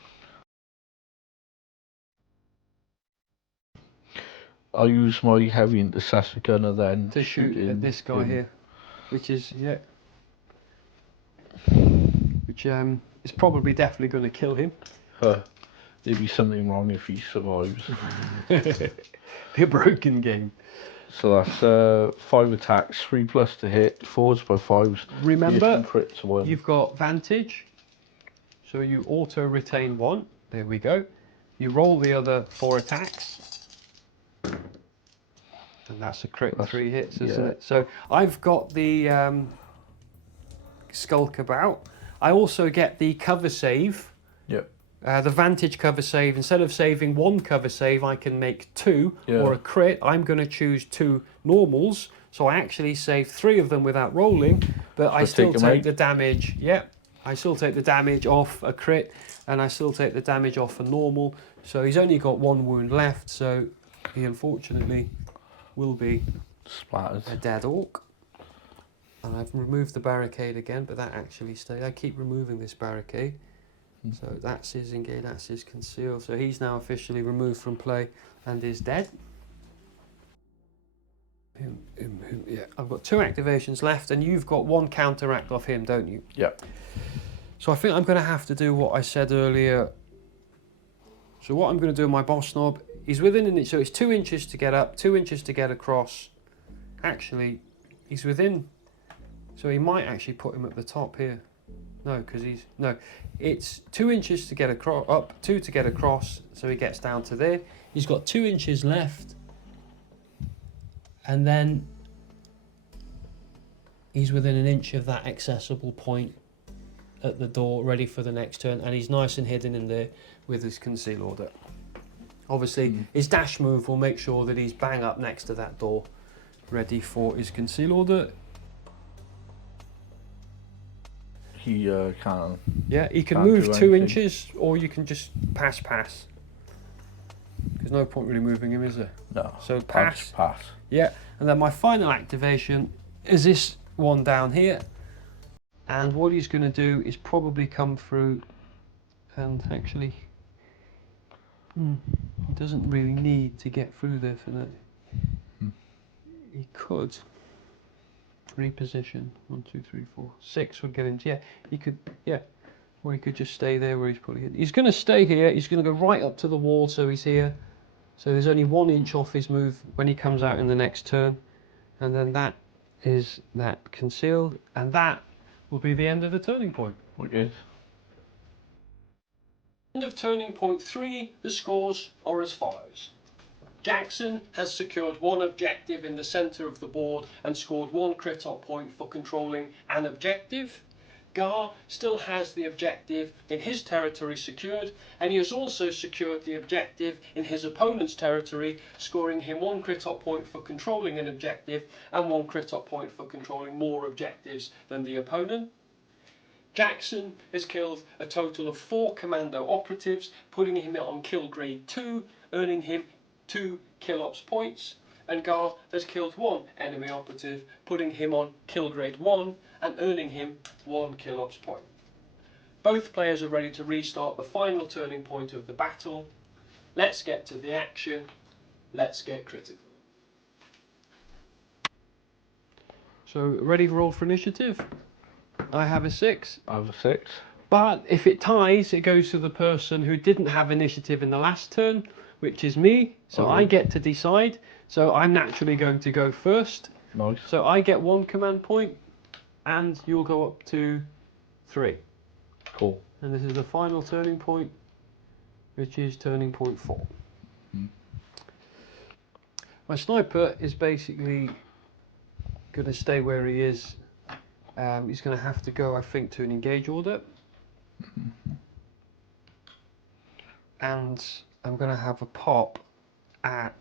I'll use my heavy intercessor gunner then To shoot at this guy here, which is which is probably definitely going to kill him. There'd be something wrong if he survives. Be a broken game. So that's 5 attacks, 3+ to hit, 4s by 5s. Remember, crit to 1. you've got vantage. So you auto retain 1. There we go. You roll the other 4 attacks. And that's a crit, 3 hits, isn't it? So I've got the Skulk about. I also get the cover save. Yep. The Vantage cover save. Instead of saving 1 cover save, I can make 2 or a crit. I'm going to choose 2 normals. So I actually save 3 of them without rolling, but I still take the damage. Yep. I still take the damage off a crit, and I still take the damage off a normal. So he's only got 1 wound left, so he unfortunately will be splattered. A dead orc. And I've removed the barricade again, but that actually stayed. I keep removing this barricade. So that's his engage, that's his conceal. So he's now officially removed from play and is dead. Yeah, I've got 2 activations left, and you've got 1 counteract off him, don't you? Yep. So I think I'm going to have to do what I said earlier. So what I'm going to do in my boss knob is within an inch, so it's 2 inches to get up, 2 inches to get across. Actually, he's within, so he might actually put him at the top here. No, because it's 2 inches to get across, up, 2 to get across, so he gets down to there. He's got 2 inches left, and then he's within an inch of that accessible point at the door, ready for the next turn, and he's nice and hidden in there with his conceal order. Obviously, his dash move will make sure that he's bang up next to that door, ready for his conceal order. He can't. Yeah, he can move 2 inches, or you can just pass. There's no point really moving him, is there? No. So pass. Pass. Yeah, and then my final activation is this one down here. And what he's going to do is probably come through, and actually, he doesn't really need to get through there for that. He could reposition 1, 2, 3, 4, 6 would get into, yeah, he could, yeah, or he could just stay there where he's probably hit. He's going to stay here, he's going to go right up to the wall, so he's here. So there's only 1 inch off his move when he comes out in the next turn. And then that is that concealed, and that will be the end of the turning point. Okay. End of turning point 3, the scores are as follows. Jackson has secured 1 objective in the centre of the board and scored 1 crit-op point for controlling an objective. Gar still has the objective in his territory secured, and he has also secured the objective in his opponent's territory, scoring him 1 crit-op point for controlling an objective and 1 crit-op point for controlling more objectives than the opponent. Jackson has killed a total of 4 commando operatives, putting him on kill grade 2, earning him 2 kill ops points, and Gar has killed 1 enemy operative, putting him on kill grade 1 and earning him 1 kill ops point. Both players are ready to restart the final turning point of the battle. Let's get to the action. Let's get critical. So, ready to roll for initiative? I have a 6. I have a 6. But if it ties, it goes to the person who didn't have initiative in the last turn, which is me. So I get to decide. So I'm naturally going to go first. Nice. So I get 1 command point, and you'll go up to 3. Cool. And this is the final turning point, which is turning point 4. My sniper is basically going to stay where he is. He's going to have to go, I think, to an engage order. And I'm going to have a pop at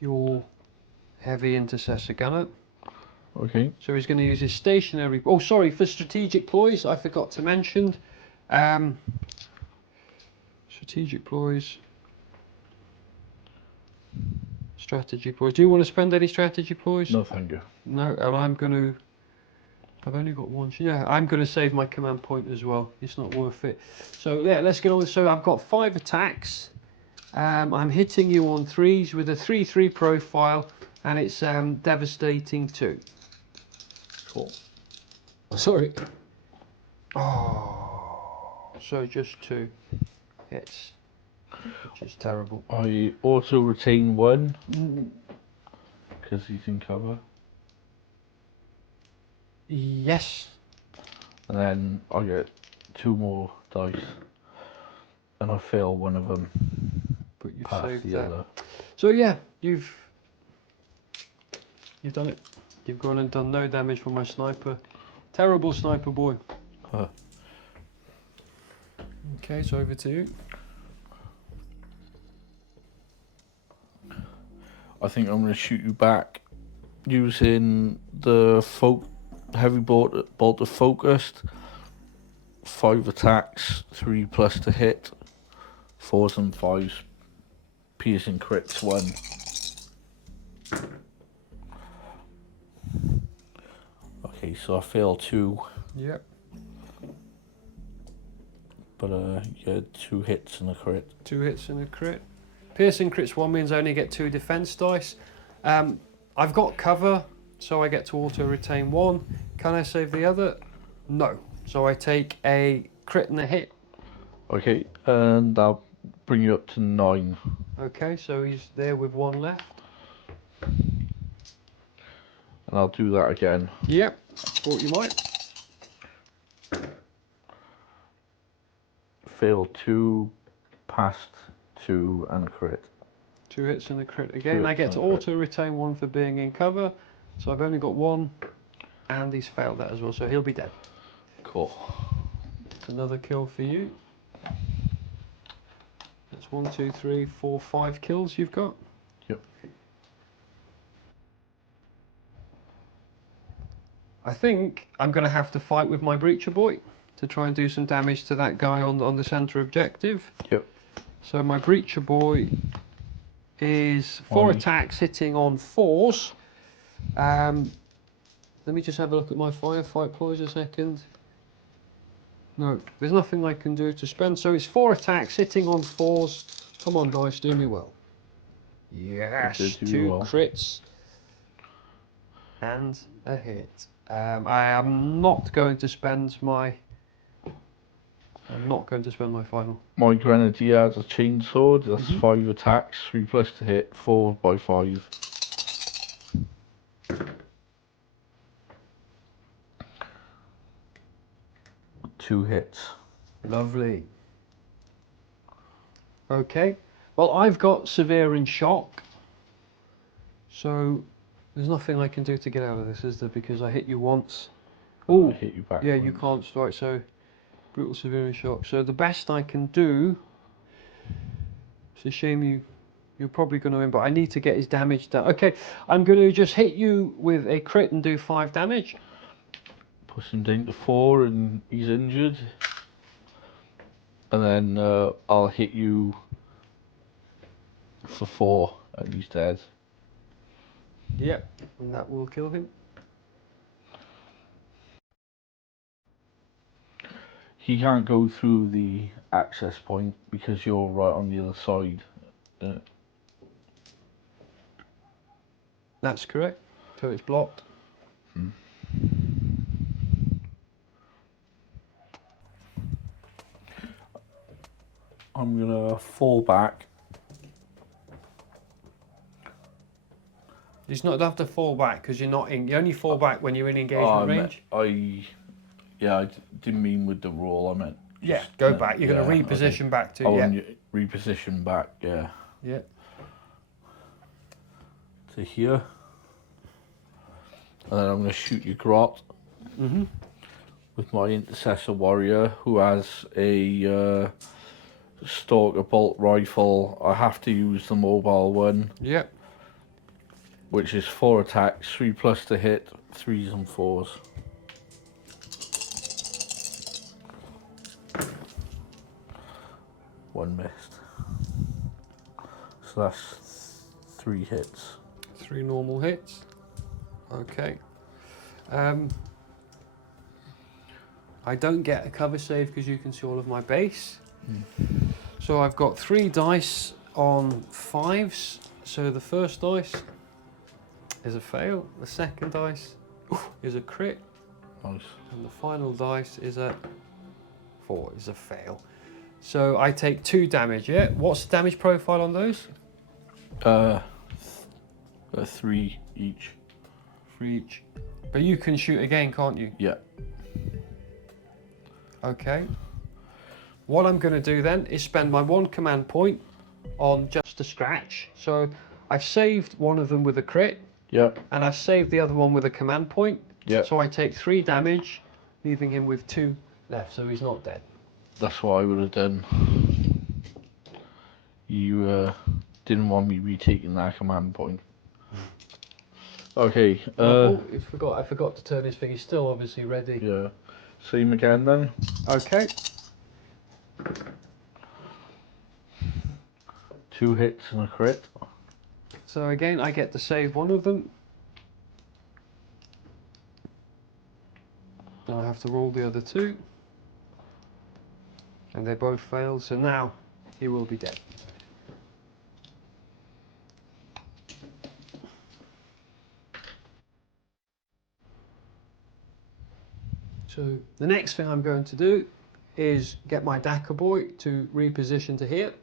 your heavy intercessor gunner. Okay. So he's going to use his stationary... Oh, sorry, for strategic ploys, I forgot to mention. Strategic ploys. Strategy ploys. Do you want to spend any strategy ploys? No, thank you. No, I'm going to... I've only got 1. Yeah, I'm going to save my command point as well. It's not worth it. So yeah, let's get on. So I've got 5 attacks. I'm hitting you on 3s with a 3/3 profile, and it's devastating 2. Cool. Sorry. Oh, so just 2 hits, which is terrible. I also retain 1 because he's in cover. Yes. And then I get 2 more dice, and I fail one of them. But you've Past saved the that. other. So yeah, you've done it. You've gone and done no damage from my sniper. Terrible sniper boy. Huh. Okay, so over to you. I think I'm going to shoot you back using the heavy bolter focused. 5 attacks, 3 plus to hit, 4s and 5s, piercing crits 1. Okay, so I fail 2, Yep. but yeah, 2 hits and a crit. 2 hits and a crit. Piercing crits 1 means I only get 2 defense dice. I've got cover, so I get to auto retain 1. Can I save the other? No. So I take a crit and a hit. Okay, and I'll bring you up to 9. Okay, so he's there with 1 left. And I'll do that again. Yep. Thought you might. Fail 2, passed 2, and a crit. 2 hits and a crit again. 2 I hits get and to a crit. auto retain 1 for being in cover. So I've only got 1, and he's failed that as well, so he'll be dead. Cool. It's another kill for you. That's 1, 2, 3, 4, 5 kills you've got. Yep. I think I'm going to have to fight with my breacher boy to try and do some damage to that guy on the centre objective. Yep. So my breacher boy is 4 attacks hitting on 4s. Let me just have a look at my firefight pause a second. No, there's nothing I can do to spend. So it's 4 attacks hitting on 4s. Come on, dice, do me well. Yes, Did do 2 well. crits and a hit. I am not going to spend my. I'm not going to spend my final. My grenadier has a chainsword. That's Mhm. 5 attacks, 3 plus to hit, 4 by 5. Two hits. Lovely. Okay. Well, I've got severe in shock, so there's nothing I can do to get out of this, is there? Because I hit you once. I Oh, hit you back. yeah, you once. can't strike. So brutal severe in shock. So the best I can do. It's a shame you're probably going to win, but I need to get his damage down. Okay, I'm going to just hit you with a crit and do 5 damage. Push him down to 4 and he's injured. And then I'll hit you for 4 and he's dead. Yep, and that will kill him. He can't go through the access point because you're right on the other side. That's correct. So it's blocked. I'm gonna fall back. You don't have to fall back because you're not in. You only fall back when you're in engagement range. I didn't mean with the roll. I meant Yeah, just, go back. You're going to reposition back to. Yeah. Reposition back. Yeah. Yeah. To here. And then I'm gonna shoot your grot. Mhm. With my intercessor warrior who has a stalker bolt rifle. I have to use the mobile one. Yep. Which is 4 attacks, 3 plus to hit, 3s and 4s. One missed. So that's 3 hits. 3 normal hits. Okay. I don't get a cover save because you can see all of my base. So I've got 3 dice on 5s. So the first dice is a fail. The second dice is a crit. Nice. And the final dice is a 4, is a fail. So I take 2 damage, yeah? What's the damage profile on those? 3 each. 3 each. But you can shoot again, can't you? Yeah. Okay. What I'm going to do then is spend my 1 command point on just a scratch. So I've saved one of them with a crit. Yep. And I've saved the other one with a command point. Yep. So I take 3 damage, leaving him with 2 left, so he's not dead. That's what I would have done. You didn't want me retaking that command point. Okay. Oh, I forgot to turn his thing. He's still obviously ready. Yeah. Same again then. Okay. 2 hits and a crit. So again, I get to save one of them. Now I have to roll the other 2. And they both failed, so now he will be dead. So the next thing I'm going to do is get my Dakka boy to reposition to here.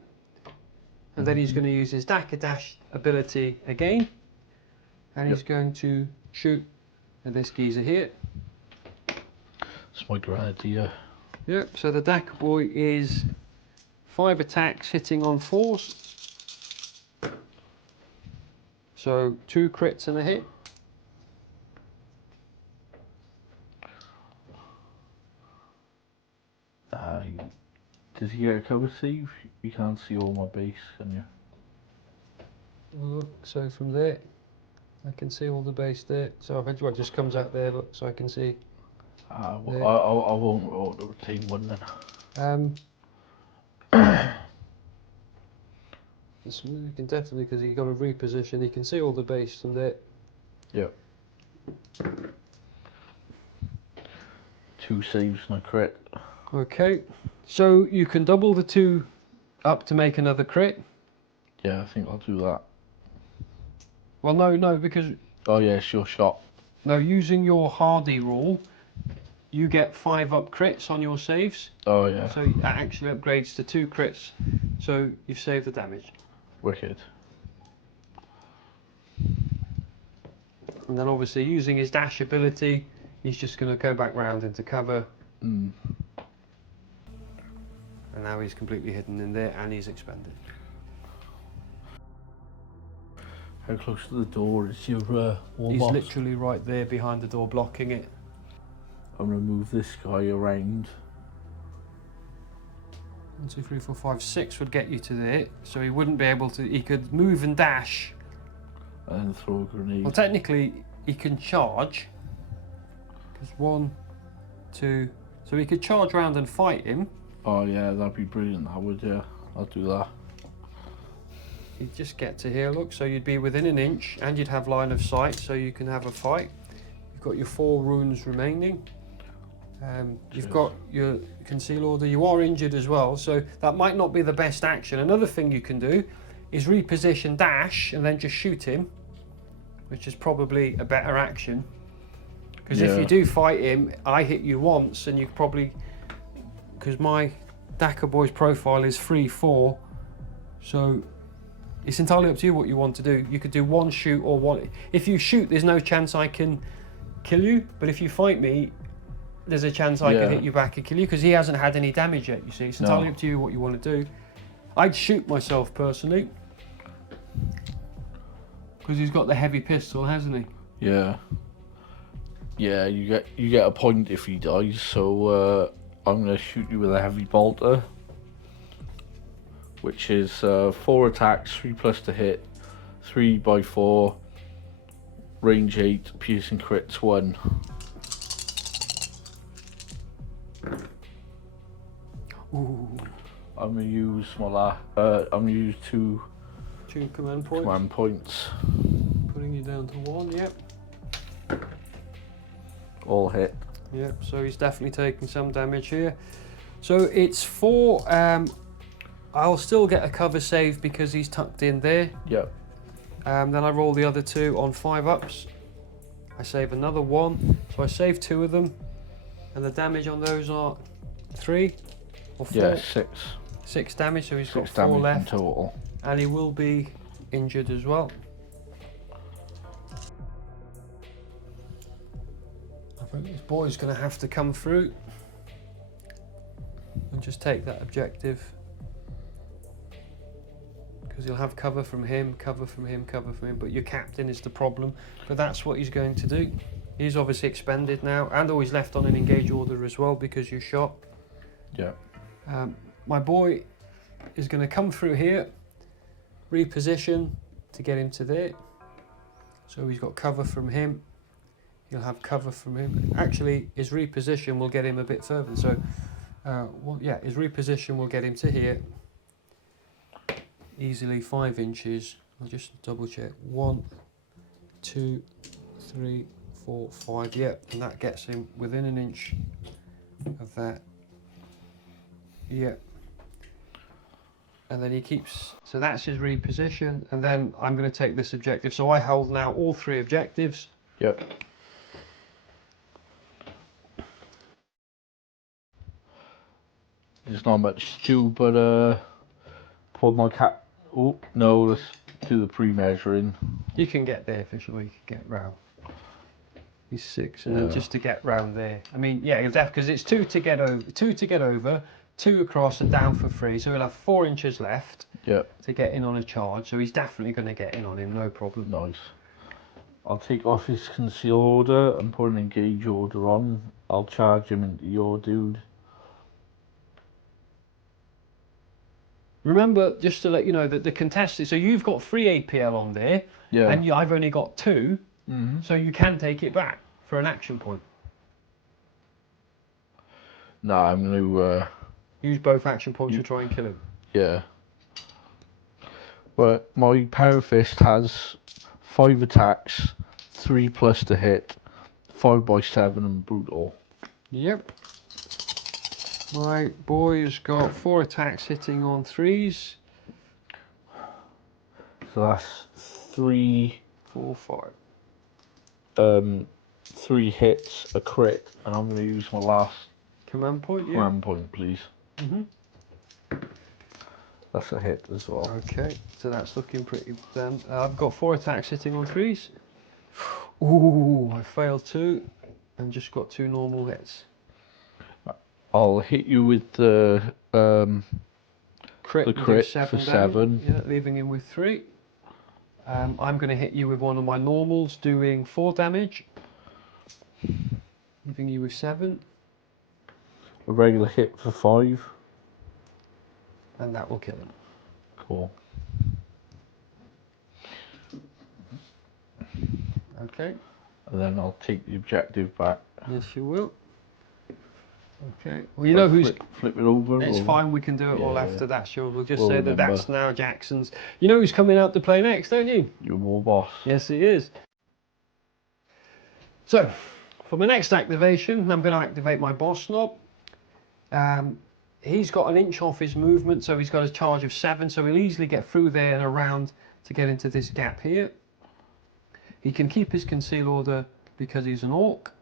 And then he's going to use his Dakka dash ability again. And he's going to shoot at this geezer here. That's my great idea. Yep, so the Dakka boy is 5 attacks hitting on 4s. So 2 crits and a hit. Does he get a cover save? You can't see all my base, can you? Look, so from there, I can see all the base there. So if it just comes out there, look, so I can see. I won't auto-retain one then. You can definitely, because he got a reposition, he can see all the base from there. Yep. 2 saves and a crit. Okay, so you can double the 2 up to make another crit. Yeah, I think I'll do that. Well, no, because... Oh yeah, it's your shot. No, using your hardy rule, you get 5 up crits on your saves. Oh yeah. So that actually upgrades to 2 crits. So you've saved the damage. Wicked. And then obviously using his dash ability, he's just going to go back round into cover. Mm. And now he's completely hidden in there and he's expended. How close to the door is your wall He's boss? literally right there behind the door blocking it. I'm going to move this guy around. 1, 2, 3, 4, 5, 6 would get you to there. So he wouldn't be able to, he could move and dash. And then throw a grenade. Well, technically he can charge. Because 1, 2, so he could charge round and fight him. Oh yeah, that'd be brilliant, that would, yeah. I'll do that. You'd just get to here, look, so you'd be within an inch and you'd have line of sight so you can have a fight. You've got your 4 runes remaining. You've got your conceal order. You are injured as well, so that might not be the best action. Another thing you can do is reposition dash and then just shoot him, which is probably a better action. Because if you do fight him, I hit you once and you probably... Because my Dakka boy's profile is 3-4, so it's entirely up to you what you want to do. You could do 1 shoot or 1... If you shoot, there's no chance I can kill you, but if you fight me, there's a chance I can hit you back and kill you, because he hasn't had any damage yet, you see. It's entirely up to you what you want to do. I'd shoot myself, personally. Because he's got the heavy pistol, hasn't he? Yeah. Yeah, you get a point if he dies, so I'm going to shoot you with a heavy bolter. Which is 4 attacks, 3 plus to hit, 3x4, range 8, piercing crits 1. Ooh. I'm going to use I'm going to use 2 command points. Command points. Putting you down to 1, yep. All hit. Yep, so he's definitely taking some damage here. So it's 4, I'll still get a cover save because he's tucked in there. Yep. Then I roll the other 2 on 5-ups. I save another 1, so I save 2 of them. And the damage on those are 3 or 4? Yeah, 6. 6 damage, so he's got 6 4 damage left. in total. And he will be injured as well. I think this boy's going to have to come through and just take that objective, because you'll have cover from him, cover from him, cover from him, but your captain is the problem. But that's what he's going to do. He's obviously expended now, and always left on an engage order as well because you shot. Yeah. My boy is going to come through here, reposition to get him to there. So he's got cover from him. He'll have cover from him. Actually, his reposition will get him a bit further. So, well, yeah, his reposition will get him to here. Easily 5 inches. I'll just double check. 1, 2, 3, 4, 5. Yep, and that gets him within an inch of that. Yep. And then he keeps, so that's his reposition, and then I'm going to take this objective. So I hold now all 3 objectives. Yep. There's not much to do, but pull my cap. Oh no, let's do the pre-measuring. You can get there for sure. You can get round. He's 6, and then just to get round there. I mean, yeah, because it's 2 to get over, 2 to get over, 2 across, and down for 3. So he'll have 4 inches left. Yep. To get in on a charge. So he's definitely going to get in on him, no problem. Nice. I'll take off his conceal order and put an engage order on. I'll charge him into your dude. Remember, just to let you know, that the contested, so you've got 3 APL on there, Yeah. and I've only got 2, so you can take it back for an action point. No, I'm gonna Use both action points to try and kill him. yeah. But my power fist has 5 attacks, 3 plus to hit, 5x7 and brutal. Yep. My boy's got 4 attacks hitting on 3s. So that's 3 4, 5. 3 hits, a crit, and I'm gonna use my last Command point, yeah. command point, please. Mhm. That's a hit as well. Okay, so that's looking pretty then. I've got 4 attacks hitting on 3s. Ooh, I failed 2 and just got 2 normal hits. I'll hit you with the Crit, the do crit 7 for damage. 7. Yeah, leaving him with 3. I'm going to hit you with one of my normals, doing 4 damage. Leaving you with 7. A regular hit for 5. And that will kill him. Cool. Okay. And then I'll take the objective back. Yes, you will. Okay. Well, you know who's... Flip it over. It's or... fine, we can do it all Yeah. after that, sure. We'll just We'll say that remember. that's now Jackson's. You know who's coming out to play next, don't you? Your war boss. Yes, he is. So, for my next activation, I'm going to activate my boss knob. He's got an inch off his movement, so he's got a charge of 7, so he'll easily get through there and around to get into this gap here. He can keep his conceal order because he's an orc.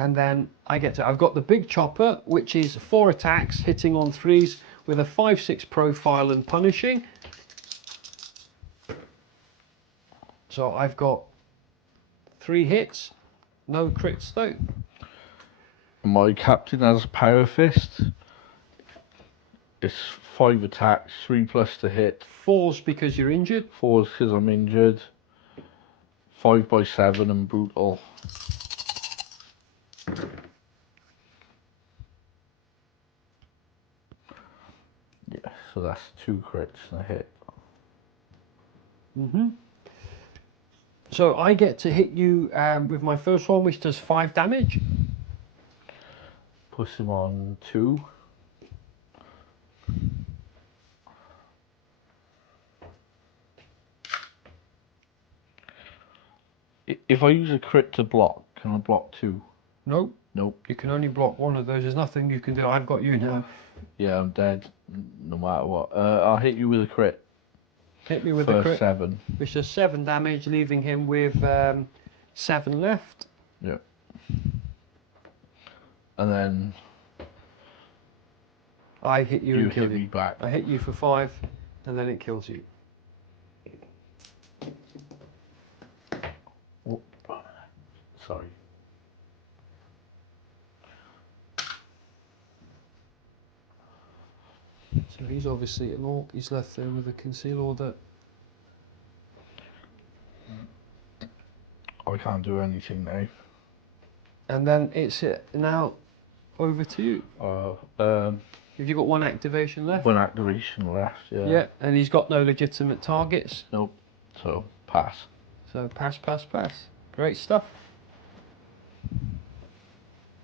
And then I've got the big chopper, which is 4 attacks, hitting on 3s with a 5-6 profile and punishing. So I've got 3 hits, no crits though. My captain has a power fist. It's 5 attacks, 3 plus to hit. 4s because you're injured. 4 because I'm injured. 5x7 and brutal. Yeah, so that's 2 crits and a hit. So I get to hit you with my first one, which does 5 damage. Puts him on 2. If I use a crit to block, can I block 2? Nope. Nope. You can only block one of those. There's nothing you can do. I've got you now. Yeah, I'm dead, no matter what. I'll hit you with a crit. Hit me with for a crit, 7. which does 7 damage, leaving him with 7 left. Yeah. And then I hit you and kill hit me you. back. I hit you for 5, and then it kills you. Sorry. So he's obviously an orc. He's left there with a conceal order. I can't do anything now. And then it's now over to you. Have you got one activation left? One activation left, yeah. Yeah, and he's got no legitimate targets. Nope. So, pass. So pass, pass, pass. Great stuff.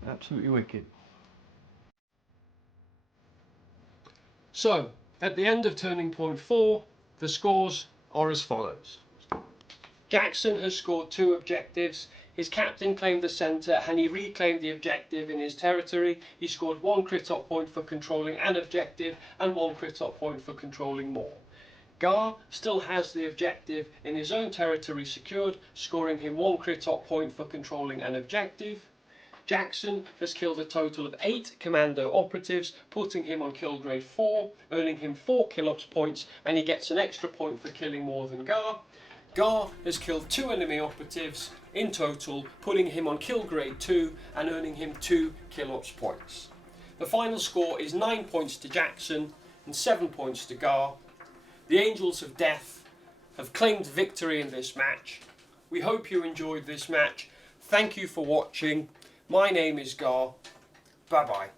Absolutely wicked. So, at the end of turning point 4, the scores are as follows. Jackson has scored 2 objectives. His captain claimed the centre and he reclaimed the objective in his territory. He scored 1 crit-op point for controlling an objective and 1 crit-op point for controlling more. Gar still has the objective in his own territory secured, scoring him 1 crit-op point for controlling an objective. Jackson has killed a total of 8 commando operatives, putting him on kill grade 4, earning him 4 kill-ops points, and he gets an extra point for killing more than Gar. Gar has killed 2 enemy operatives in total, putting him on kill grade 2 and earning him 2 kill-ops points. The final score is 9 points to Jackson and 7 points to Gar. The Angels of Death have claimed victory in this match. We hope you enjoyed this match. Thank you for watching. My name is Gar. Bye bye.